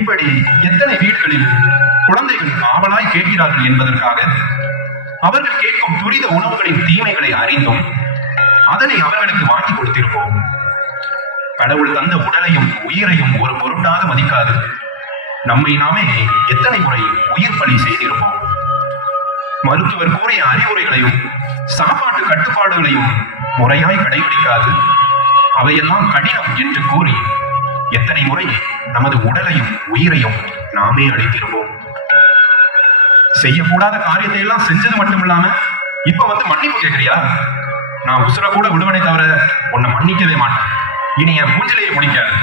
இப்படி எத்தனை வீடுகளில் குழந்தைகள் ஆவலாய் கேட்கிறார்கள் என்பதற்காக அவர்கள் கேட்கும் துரித உணவுகளின் தீமைகளை அறிந்தும் அதனை அவர்களுக்கு வாங்கி கொடுத்திருப்போம். கடவுள் தந்த உடலையும் உயிரையும் ஒரு பொருட்டாக மதிக்காது நம்மை நாமே எத்தனை முறை உயிர் பலி செய்திருப்போம். மருத்துவர் கூறிய அறிவுரைகளையும் சாப்பாட்டு கட்டுப்பாடுகளையும் முறையாய் கடைபிடிக்காது அவையெல்லாம் கடினம் என்று கூறி எத்தனை முறை நமது உடலையும் உயிரையும் நாமே அளித்திருப்போம். செய்யக்கூடாத காரியத்தை எல்லாம் செஞ்சது மட்டும் இல்லாம இப்ப வந்து மன்னிப்பு கேட்கறியா? நான் உசுர கூட விடுவனை தவிர உன்னை மன்னிக்கவே மாட்டேன், இனி என் மூஞ்சிலேயே முடிக்காது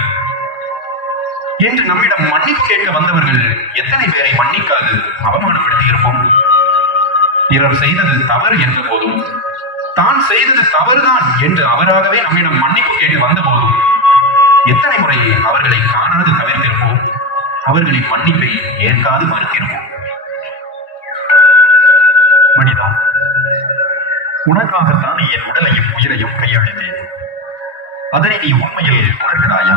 என்று நம்மிடம் மன்னிப்பு கேட்க வந்தவர்கள் எத்தனை பேரை மன்னிக்காது அவமானப்படுத்தி இருப்போம். பிறர் செய்தது தவறு என்ற போதும் தான் செய்தது தவறுதான் என்று அவராகவே நம்மிடம் மன்னிப்பு கேட்டு வந்த போதும் எத்தனை முறை அவர்களை காணாது தவிர்த்திருப்போம், அவர்களின் மன்னிப்பை ஏற்காது மறுத்திருப்போம். மனிதா, உனக்காகத்தான் என் உடலையும் உயிரையும் கையளித்தேன். அதனை நீ உண்மையில் உணர்கிறாயா?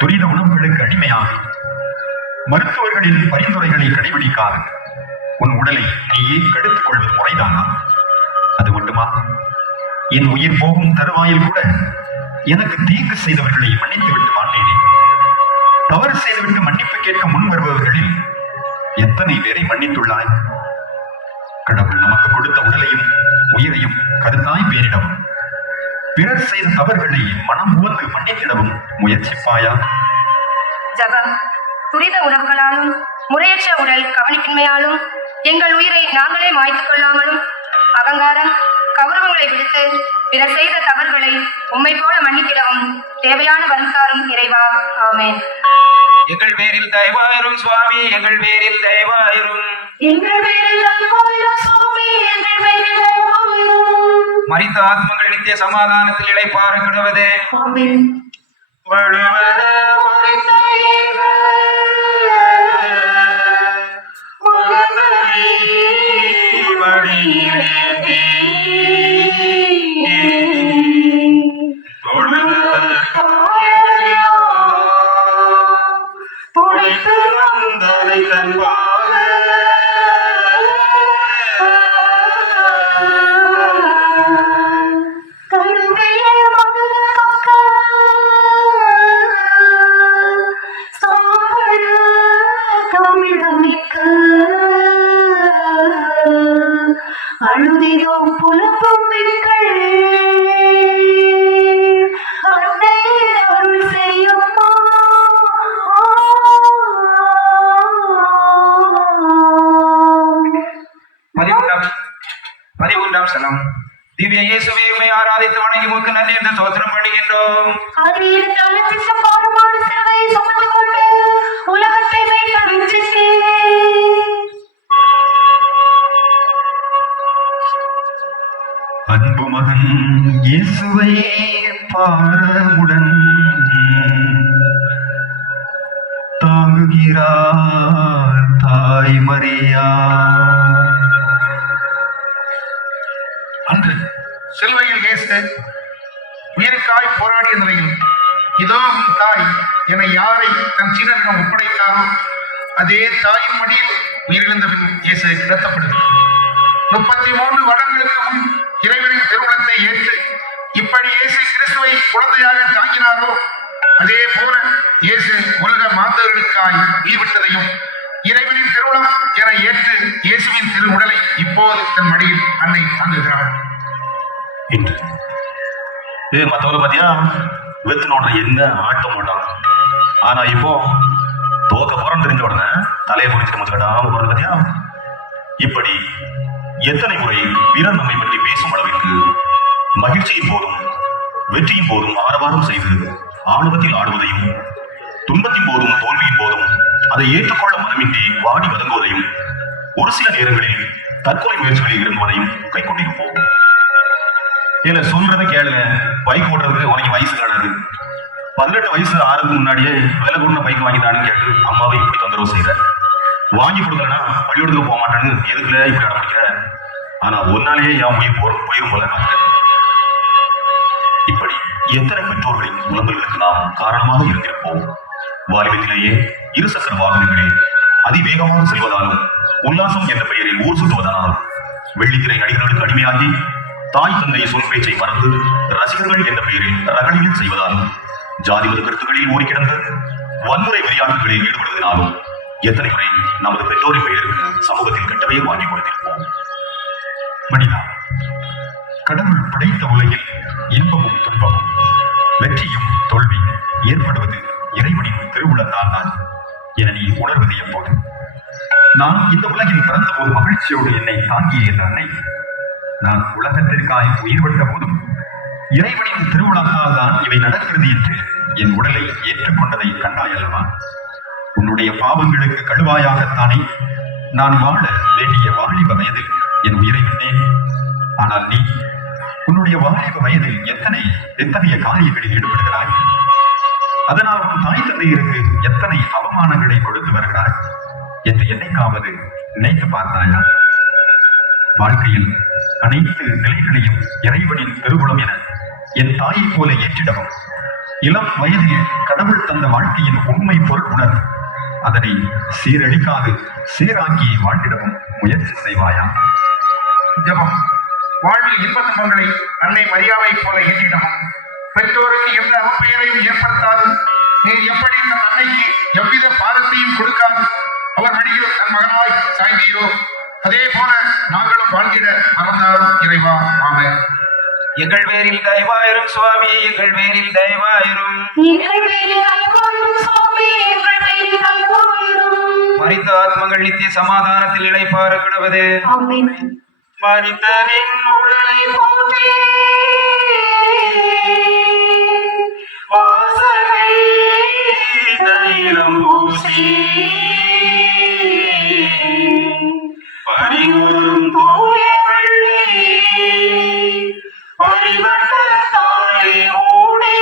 துரித உணவுகளுக்கு அடிமையாக மருத்துவர்களின் பரிந்துரைகளை கடைபிடிக்காது உன் உடலை நீயே கெடுத்துக் கொள்வது முறைதானா? அது மட்டுமா, என் உயிர் போகும் தருவாயில் கூட எனக்கு தீங்கு செய்தவர்களை மன்னித்து விட்டு மாட்டேனே. தவறு செய்துவிட்டு மன்னிப்பு கேட்க முன் வருபவர்களில் எத்தனை பேரை மன்னித்துள்ளாய்? கடவுள் நமக்கு கொடுத்த உடலையும் உயிரையும் கருத்தாய் பேரிடவும் பிறர் செய்த தவறுகளை மனம் உவந்து மன்னித்திடவும் முயற்சிப்பாயா? ஜபம், துரித உணவுகளாலும் முறையற்ற உடல் கவனிப்பின்மையாலும் எங்கள் உயிரை நாங்களே மாய்த்துக் கொள்ளாமலும் அகங்காரம் கௌரவங்களை விடுத்து பிறர் செய்த தவறுகளை உம்மை போல மன்னித்திடவும் தேவையான வரம் தாரும் இறைவா. ஆமென். எங்கள் பேரில் தயவாயிரும் சுவாமி, எங்கள் பேரில் தயவாயிரும். எங்கள் பேரில் தயவாயிரும் சுவாமி, எங்கள் பேரில் தயவாயிரும். மரித்த ஆத்மங்கள் நித்திய சமாதானத்தில் இளைப்பாற கிடவதே. ஆமென். வழுவர மரித்த அழுதிதோ புலப்பும் பெண்கள் அன்னை அருள் செய்யுமா. பதிமூன்றாம் ஸ்தலம். திவ்ய இயேசுவே, உம்மை ஆராதித்து வணங்கி உமக்கு நன்றி என்று ஸ்தோத்திரம் பண்ணுகின்றோம். அதில் தளர்ச்சி பாடுபாடு சிலுவையை சுமந்து கொண்டு உலகத்தை மீட்ட வெற்றிக்கு அன்பு மகன் இயேசுவை பாரமுடன் தாங்குகிறார் தாய் மரியா. அன்று சிலுவையில் இயேசு உயிருக்காய் போராடிய நிலையில் இதோ உன் தாய் என யாரை தன் சீடரிடம் ஒப்படைத்தாரோ அதே தாயின் மடியில் உயிரிழந்த பின் இயேசு கிடத்தப்படுகிறார். 33 வருடங்களுக்கு முன் இறைவனின் திருவுளத்தை ஏற்று இப்படி இயேசு கிறிஸ்துவை குழந்தையாக தாங்கினாரோ அதே போல இயேசு உலக மாந்தர்களுக்காய் உயிர்விட்டதையும் இறைவனின் திருவுளம் என ஏற்று இயேசுவின் திருவுடலை இப்போது தன் மடியில் அன்னை தாங்குகிறாள். இன்று மற்றவங்க பார்த்தியா வெத்து நோடுற என்ன ஆட்டம் மாட்டான். ஆனா இப்போ தோக்க போறோம்னு தெரிஞ்ச உடனே தலையை குறிச்சிட்டு முதலிடாம போறது பார்த்தியா. இப்படி எத்தனை முறை பிறர் நம்மை பற்றி பேசும் அளவிற்கு மகிழ்ச்சியின் போதும் வெற்றியின் போதும் ஆரவாரம் செய்து ஆணவத்தில் ஆடுவதையும், துன்பத்தின் போதும் தோல்வியின் போதும் அதை ஏற்றுக்கொள்ள மனமின்றி வாடி வதங்குவதையும், ஒரு சில நேரங்களில் தற்கொலை முயற்சிகளில் இறங்குவதையும் கை கொண்டிருப்போம். இதுல சொல்றதை கேளுங்க. பைக் ஓட்டுறதுக்கு உனக்கு வயசு காணாது. 18 வயசு ஆறதுக்கு முன்னாடியே விலை கொண்ட பைக் வாங்கிட்டான்னு கேட்டு அம்மாவை இப்படி தொந்தரவு செய்யற. வாங்கி கொடுக்கலன்னா பள்ளியோடத்துக்கு போக மாட்டான்னு எதுக்குல இப்படி அடம்பிடிக்கிற. ஆனா ஒரு நாளையே என் உயிர் போயிரும் போல பார்க்கிறேன். இப்படி எத்தனை பெற்றோர்களின் உலகங்களுக்கு நாம் காரணமாக இருந்திருப்போம். வாலிபத்திலேயே இருசக்கர வாகனங்களில் அதிவேகமாக செல்வதாலும், உல்லாசம் என்ற பெயரில் ஊர் சுற்றுவதனாலும், வெள்ளித்திரை நடிகர்களுக்கு அடிமையாகி தாய் தந்தை சொல் பேச்சை மறந்து ரசிகர்கள் என்ற பெயரில் ரகளையில் செய்வதாலும், ஜாதி மத கருத்துக்களில் ஊறிக்கிடந்து வன்முறை விளையாட்டுகளில் ஈடுபடுவதனாலும் எத்தனை முறை நமது பெற்றோரின் பெயருக்கு சமூகத்தில் கெட்டவையை வாங்கி கொடுத்திருப்போம். மனிதா, கடவுள் படைத்த உலகில் இன்பமும் துன்பமும், வெற்றியும் தோல்வியும் ஏற்படுவது இறைவனின் திருவுளத்தால் தான் என நீ உணர்வது எப்போது? நான் இந்த உலகில் பிறந்த போது மகிழ்ச்சியோடு என்னை தாங்கிய என்ற அன்னை, நான் உலகத்திற்காய் உயிர் விட்ட போதும் இறைவனின் திருவுளத்தால் தான் இவை நடக்கிறது என்று என் உடலை ஏற்றுக்கொண்டதை கண்டாய் அல்லவா? உன்னுடைய பாவங்களுக்கு கழுவாயாகத்தானே நான் வாழ வேண்டிய வாலிப வயதில் என் உயிரை விட்டேன். ஆனால் நீ உன்னுடைய வாலிப வயதில் எத்தகைய காரியங்களில் ஈடுபடுகிறாய்? அதனால் உன் தாய் தந்தையருக்கு எத்தனை அவமானங்களை கொடுத்து வருகிறாய் என்று என்னைக்காவது நினைத்து பார்த்தாயா? வாழ்க்கையில் அனைத்து நிலைகளையும் இறைவனின் திருவுளம் என என் தாயை போல ஏற்றிடவும், இளம் வயதில் கடவுள் தந்த வாழ்க்கையின் உண்மை பொருள் உணர் அதனை சீரழிக்காது சீராக்கி வாழ்ந்திடவும் முயற்சி செய்வாயா? ஜபம். வாழ்வில் இன்ப துன்பங்களை அன்னை மரியாவை போல ஏற்றிடவும், பெற்றோருக்கு எந்த அவப்பெயரையும் ஏற்படுத்தாது, நீ எப்படி தன் அன்னைக்கு எவ்வித பாதத்தையும் கொடுக்காது அவர் மடியில் தன் மகனாய் சாய்ந்தீரோ, அதே போல நாங்களும் வாழ்ந்திட மறந்தாரும் இறைவா. ஆமென். எங்கள் பேரில் தயவாயிரும் சுவாமி, எங்கள் பேரில் தயவாயிரும். மரித்த ஆத்மங்கள் நித்திய சமாதானத்தில் இளைப்பாற கிடவது. மரித்தனின் உடலை போற்றி வாசனை தைலம் பூசி பரிவரும் தூய வெள்ளி பரிவட்ட தாழி ஓடி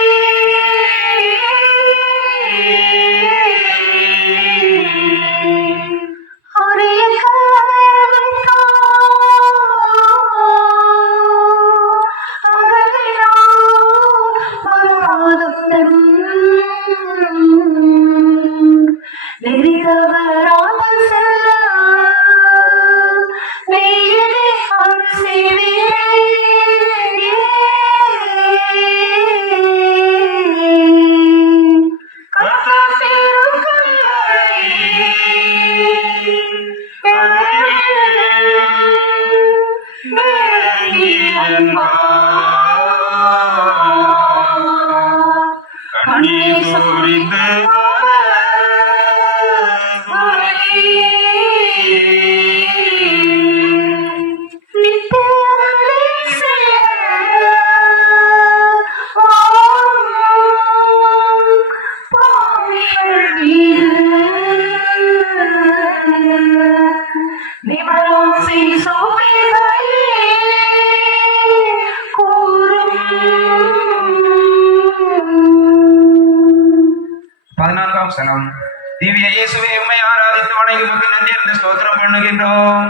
திவ்ய இயேசுவே, உம்மை ஆராதித்து வணங்கி உமக்கு நன்றி என்று ஸ்தோத்திரம் பண்ணுகின்றோம்.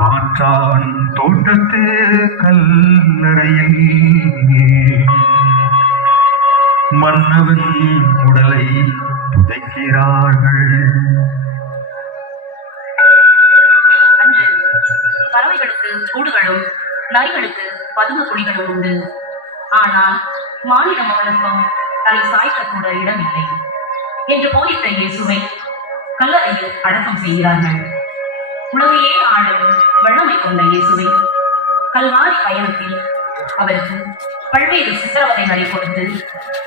மாற்றான் தோட்டத்து கல்லறையில் மன்னவன் உடலை புதைக்கிறார்கள். பறவைகளுக்கு கூடுகளும் நரிகளுக்கு பதுங்கு குழிகளும் உண்டு, ஆனால் மானிட மகனுக்கும் தலை சாய்க்க கூட இடமில்லை என்று போதித்த இயேசுவை சிலுவையில் அடக்கம் செய்கிறார்கள். உலகையே ஆளும் வல்லமை கொண்ட இயேசுவை கல்வாரி பயணத்தில் அவருக்கு பல்வேறு சித்திரவதைகளை கொடுத்து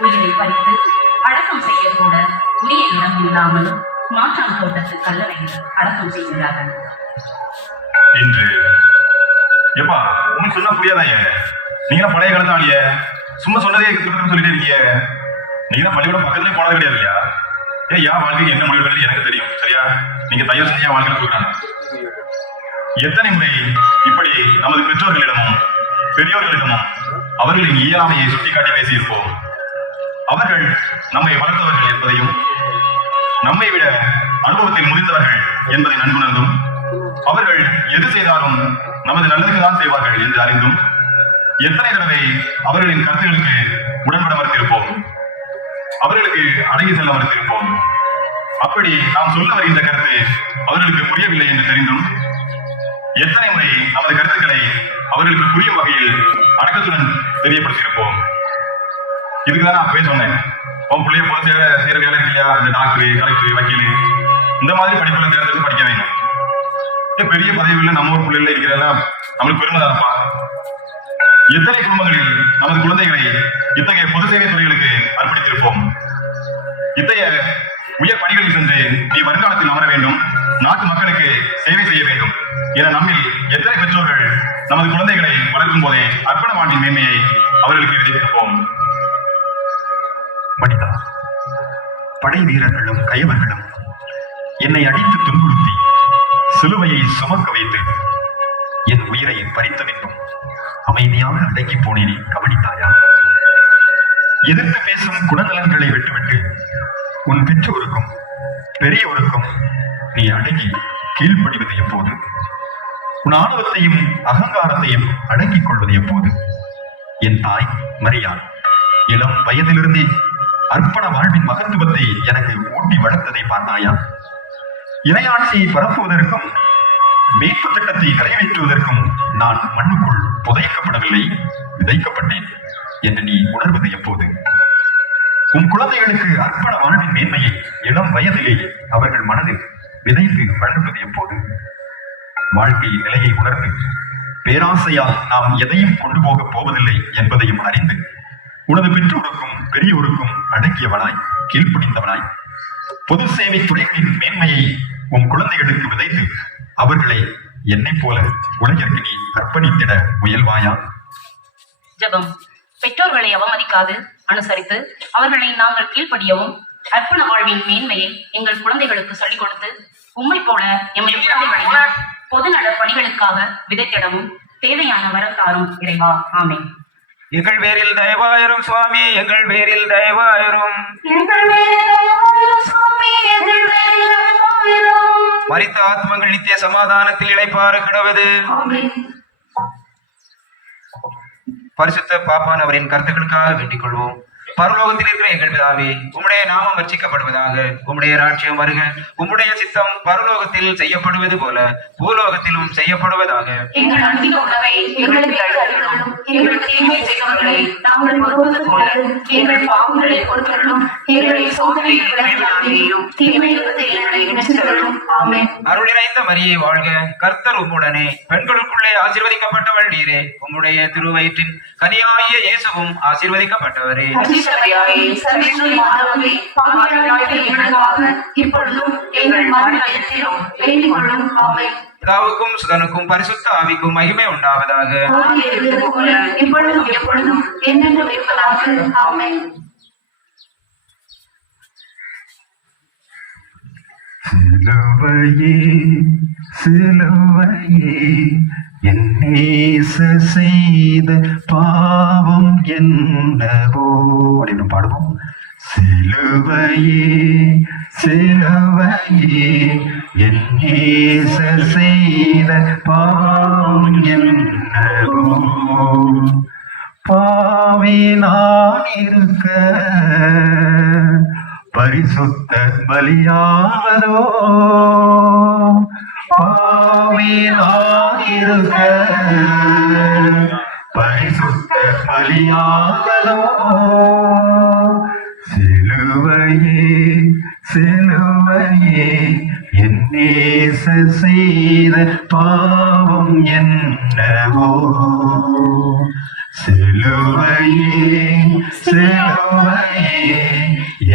உயிரை பறித்து அடக்கம் செய்யக்கூட உரிய இடம் இல்லாமல் மாற்றான் தோட்டத்து கல்லறையில் அடக்கம் செய்கிறார்கள். என்று எப்பா உங்களுக்கு சொன்னா புரியாதாங்க? நீங்க பழைய காலத்து ஆளிய சும்மா சொன்னதே திரும்ப சொல்லிட்டே இருக்கீங்க. நீங்க தான் பள்ளிக்கூடம் பக்கத்துலயே போனது கிடையாது இல்லையா? என் வாழ்க்கைக்கு என்ன முடிவு எனக்கு தெரியும், சரியா? நீங்க தயவு செஞ்சு என் வாழ்க்கையில கொடுக்குறாங்க. எத்தனை முறை இப்படி நமது பெற்றோர்களிடமும் பெரியோர்களிடமும் அவர்களின் இயலாமையை சுட்டிக்காட்டி பேசியிருப்போம். அவர்கள் நம்மை வளர்த்தவர்கள் என்பதையும் நம்மை விட அனுபவத்தில் முதிர்ந்தவர்கள் என்பதை நன்குணர்ந்தும் அவர்கள் எது செய்தாலும் நமது நல்லதுக்கு தான் செய்வார்கள் என்று அறிந்தும் எத்தனை தடவை அவர்களின் கருத்துகளுக்கு உடன்பட மறுத்திருப்போம், அவர்களுக்கு அடங்கி செல்ல மறுத்திருப்போம். அப்படி நாம் சொல்ல வருகின்ற கருத்து அவர்களுக்கு புரியவில்லை என்று தெரிந்தும் எத்தனை முறை நமது கருத்துக்களை அவர்களுக்கு புரியும் வகையில் அடக்கத்துடன் தெரியப்படுத்தியிருப்போம். இதுக்குதான் நான் போய் சொன்னேன், உன் பிள்ளைய போல செய்யற வேலை இருக்கு இல்லையா, இந்த டாக்டர், கலெக்டர், வக்கீல், இந்த மாதிரி படிப்புகளை தேர்ந்தெடுத்து படிக்க வேண்டும். பெரிய பதவியில் நம்ம ஊர் பிள்ளைகள் இருக்கிறதெல்லாம் நம்மளுக்கு பெருமைதானப்பா. எத்தனை குடும்பங்களில் நமது குழந்தைகளை இத்தகைய பொது சேவை துறைகளுக்கு அர்ப்பணித்திருப்போம். இத்தகைய உயர் பணிகளில் சென்று நீ வருங்காலத்தில் அமர வேண்டும், நாட்டு மக்களுக்கு சேவை செய்ய வேண்டும் என நம்மில் எத்தனை பெற்றோர்கள் நமது குழந்தைகளை வளர்க்கும் போதே அர்ப்பண வாழ்வின் மேன்மையை அவர்களுக்கு விதைத்திருப்போம். வனிதா, படை வீரர்களும் கயவர்களும் என்னை அடித்து துன்புறுத்தி சிலுவையை சுமக்க வைத்து என் உயிரை பறித்த வேண்டும் அமைதியாக அடங்கி போனேனே, கவனித்தாயா? எதிர்த்து பேசும் குணநலன்களை விட்டுவிட்டு உன் பெற்றோருக்கும் பெரியவருக்கும் நீ அடங்கி கீழ்ப்படிவது எப்போது? உன் ஆணவத்தையும் அகங்காரத்தையும் அடங்கிக் கொள்வது எப்போது? என் தாய் மரியாள் இளம் வயதிலிருந்தே அர்ப்பண வாழ்வின் மகத்துவத்தை எனக்கு ஊட்டி வளர்த்ததை பார்த்தாயா? இறையாட்சியை பரப்புவதற்கும் மீட்பு திட்டத்தை நிறைவேற்றுவதற்கும் நான் மண்ணுக்குள் புதைக்கப்படவில்லை, விதைக்கப்பட்டேன் என்று நீ உணர்வது எப்போது? உன் குழந்தைகளுக்கு அர்ப்பண வாழ்வின் மேன்மையை இளம் வயதிலேயே அவர்கள் மனதில் விதைத்து வளர்ப்பது எப்போது? வாழ்க்கையின் நிலையை உணர்ந்து பேராசையால் நாம் எதையும் கொண்டு போகப் போவதில்லை என்பதையும் அறிந்து உனது பெற்றோருக்கும் பெரியோருக்கும் அடங்கியவனாய் கீழ்ப்படிந்தவனாய் பொது சேவை துறைகளின் மேன்மையை உன் குழந்தைகளுக்கு விதைத்து அவர்களை என்னை போல உலகிற்கு நீ அர்ப்பணித்திட முயல்வாயா? ஜெபம். பெற்றோர்களை அவமதிக்காது அனுசரித்து அவர்களை நாங்கள் கீழ்ப்படியவும் அர்ப்பண வாழ்வின் மேன்மையை எங்கள் குழந்தைகளுக்கு சொல்லிக் கொடுத்து உம்மை போல எம்மை குழந்தைகளையும் பொது நல பணிகளுக்காக விதைத்திடவும் தேவையான வரத்தாரும் இறைவா. ஆமென். எங்கள் பேரில் தயவாயிரும் சுவாமி, எங்கள் பேரில் தயவாயிரும். மரித்த ஆத்மங்கள் நித்திய சமாதானத்தில் இளைப்பாற கிடவது. பரிசுத்த பாப்பானவரின் கருத்துக்களுக்காக வேண்டிக் கொள்வோம். பரலோகத்தில் இருக்கிற எங்கள் பிதாவே, உம்முடைய நாமம் வர்ச்சிக்கப்படுவதாக, உம்முடைய ராஜ்யம் வருக, உம்முடைய சித்தம் பரலோகத்தில் செய்யப்படுவது போல பூலோகத்திலும் செய்யப்படுவதாக. எங்கள் அன்பின் உணவை எங்களுக்கு அளித்தருளும். எங்களுக்கு தீமை செய்தவர்களை நாங்கள் பொறுப்பது போல எங்கள் பாவங்களை பொறுத்தருளும். எங்களை சோதனையில் விளையாடும், தீமையிலிருந்து எங்களை ரட்சித்தருளும். ஆமென். அருள் நிறைந்த மரியே வாழ்க, கர்த்தர் உம்முடனே, பெண்களுக்குள்ளே ஆசீர்வதிக்கப்பட்டவள் நீரே, உம்முடைய திருவயிற்றின் கனியாகிய இயேசுவும் ஆசீர்வதிக்கப்பட்டவரே. பிதாவுக்கும் சுதனுக்கும் பரிசுத்த ஆவிக்கும் மகிமை உண்டாவதாக. சிலுவையே சிலுவையே என் நேசர் செய்த பாவம் என்னவோ அப்படின்னு பாடுவோம். சிலுவையே சிலுவையே என் நேசர் செய்த பாவம் என்னவோ, பாவி நான் இருக்க பரிசுத்த பலியாவதோ, பாவி நான் இருக்க பரிசுத்த பலியாவதோ. சிலுவையே சிலுவையே என் நேசர் செய்த பாவம் என்னவோ சிலுவையே சிலுவையே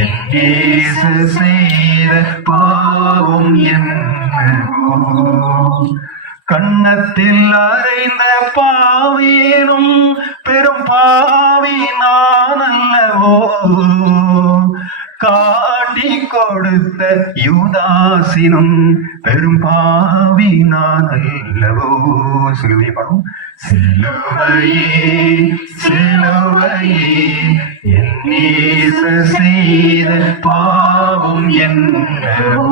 என் நேசர் செய்த பாவம் என்னவோ கன்னத்தில் அறைந்த பாவேனும் பெரும் பாவி நான் அல்லவோ காட்டி கொடுத்த யூதாசினும் பெரும் பாவி நான் அல்லவோ சிலுவை படம் சிலுவையே சிலுவையே என் நேசர் செய்த பாவம் என்னவோ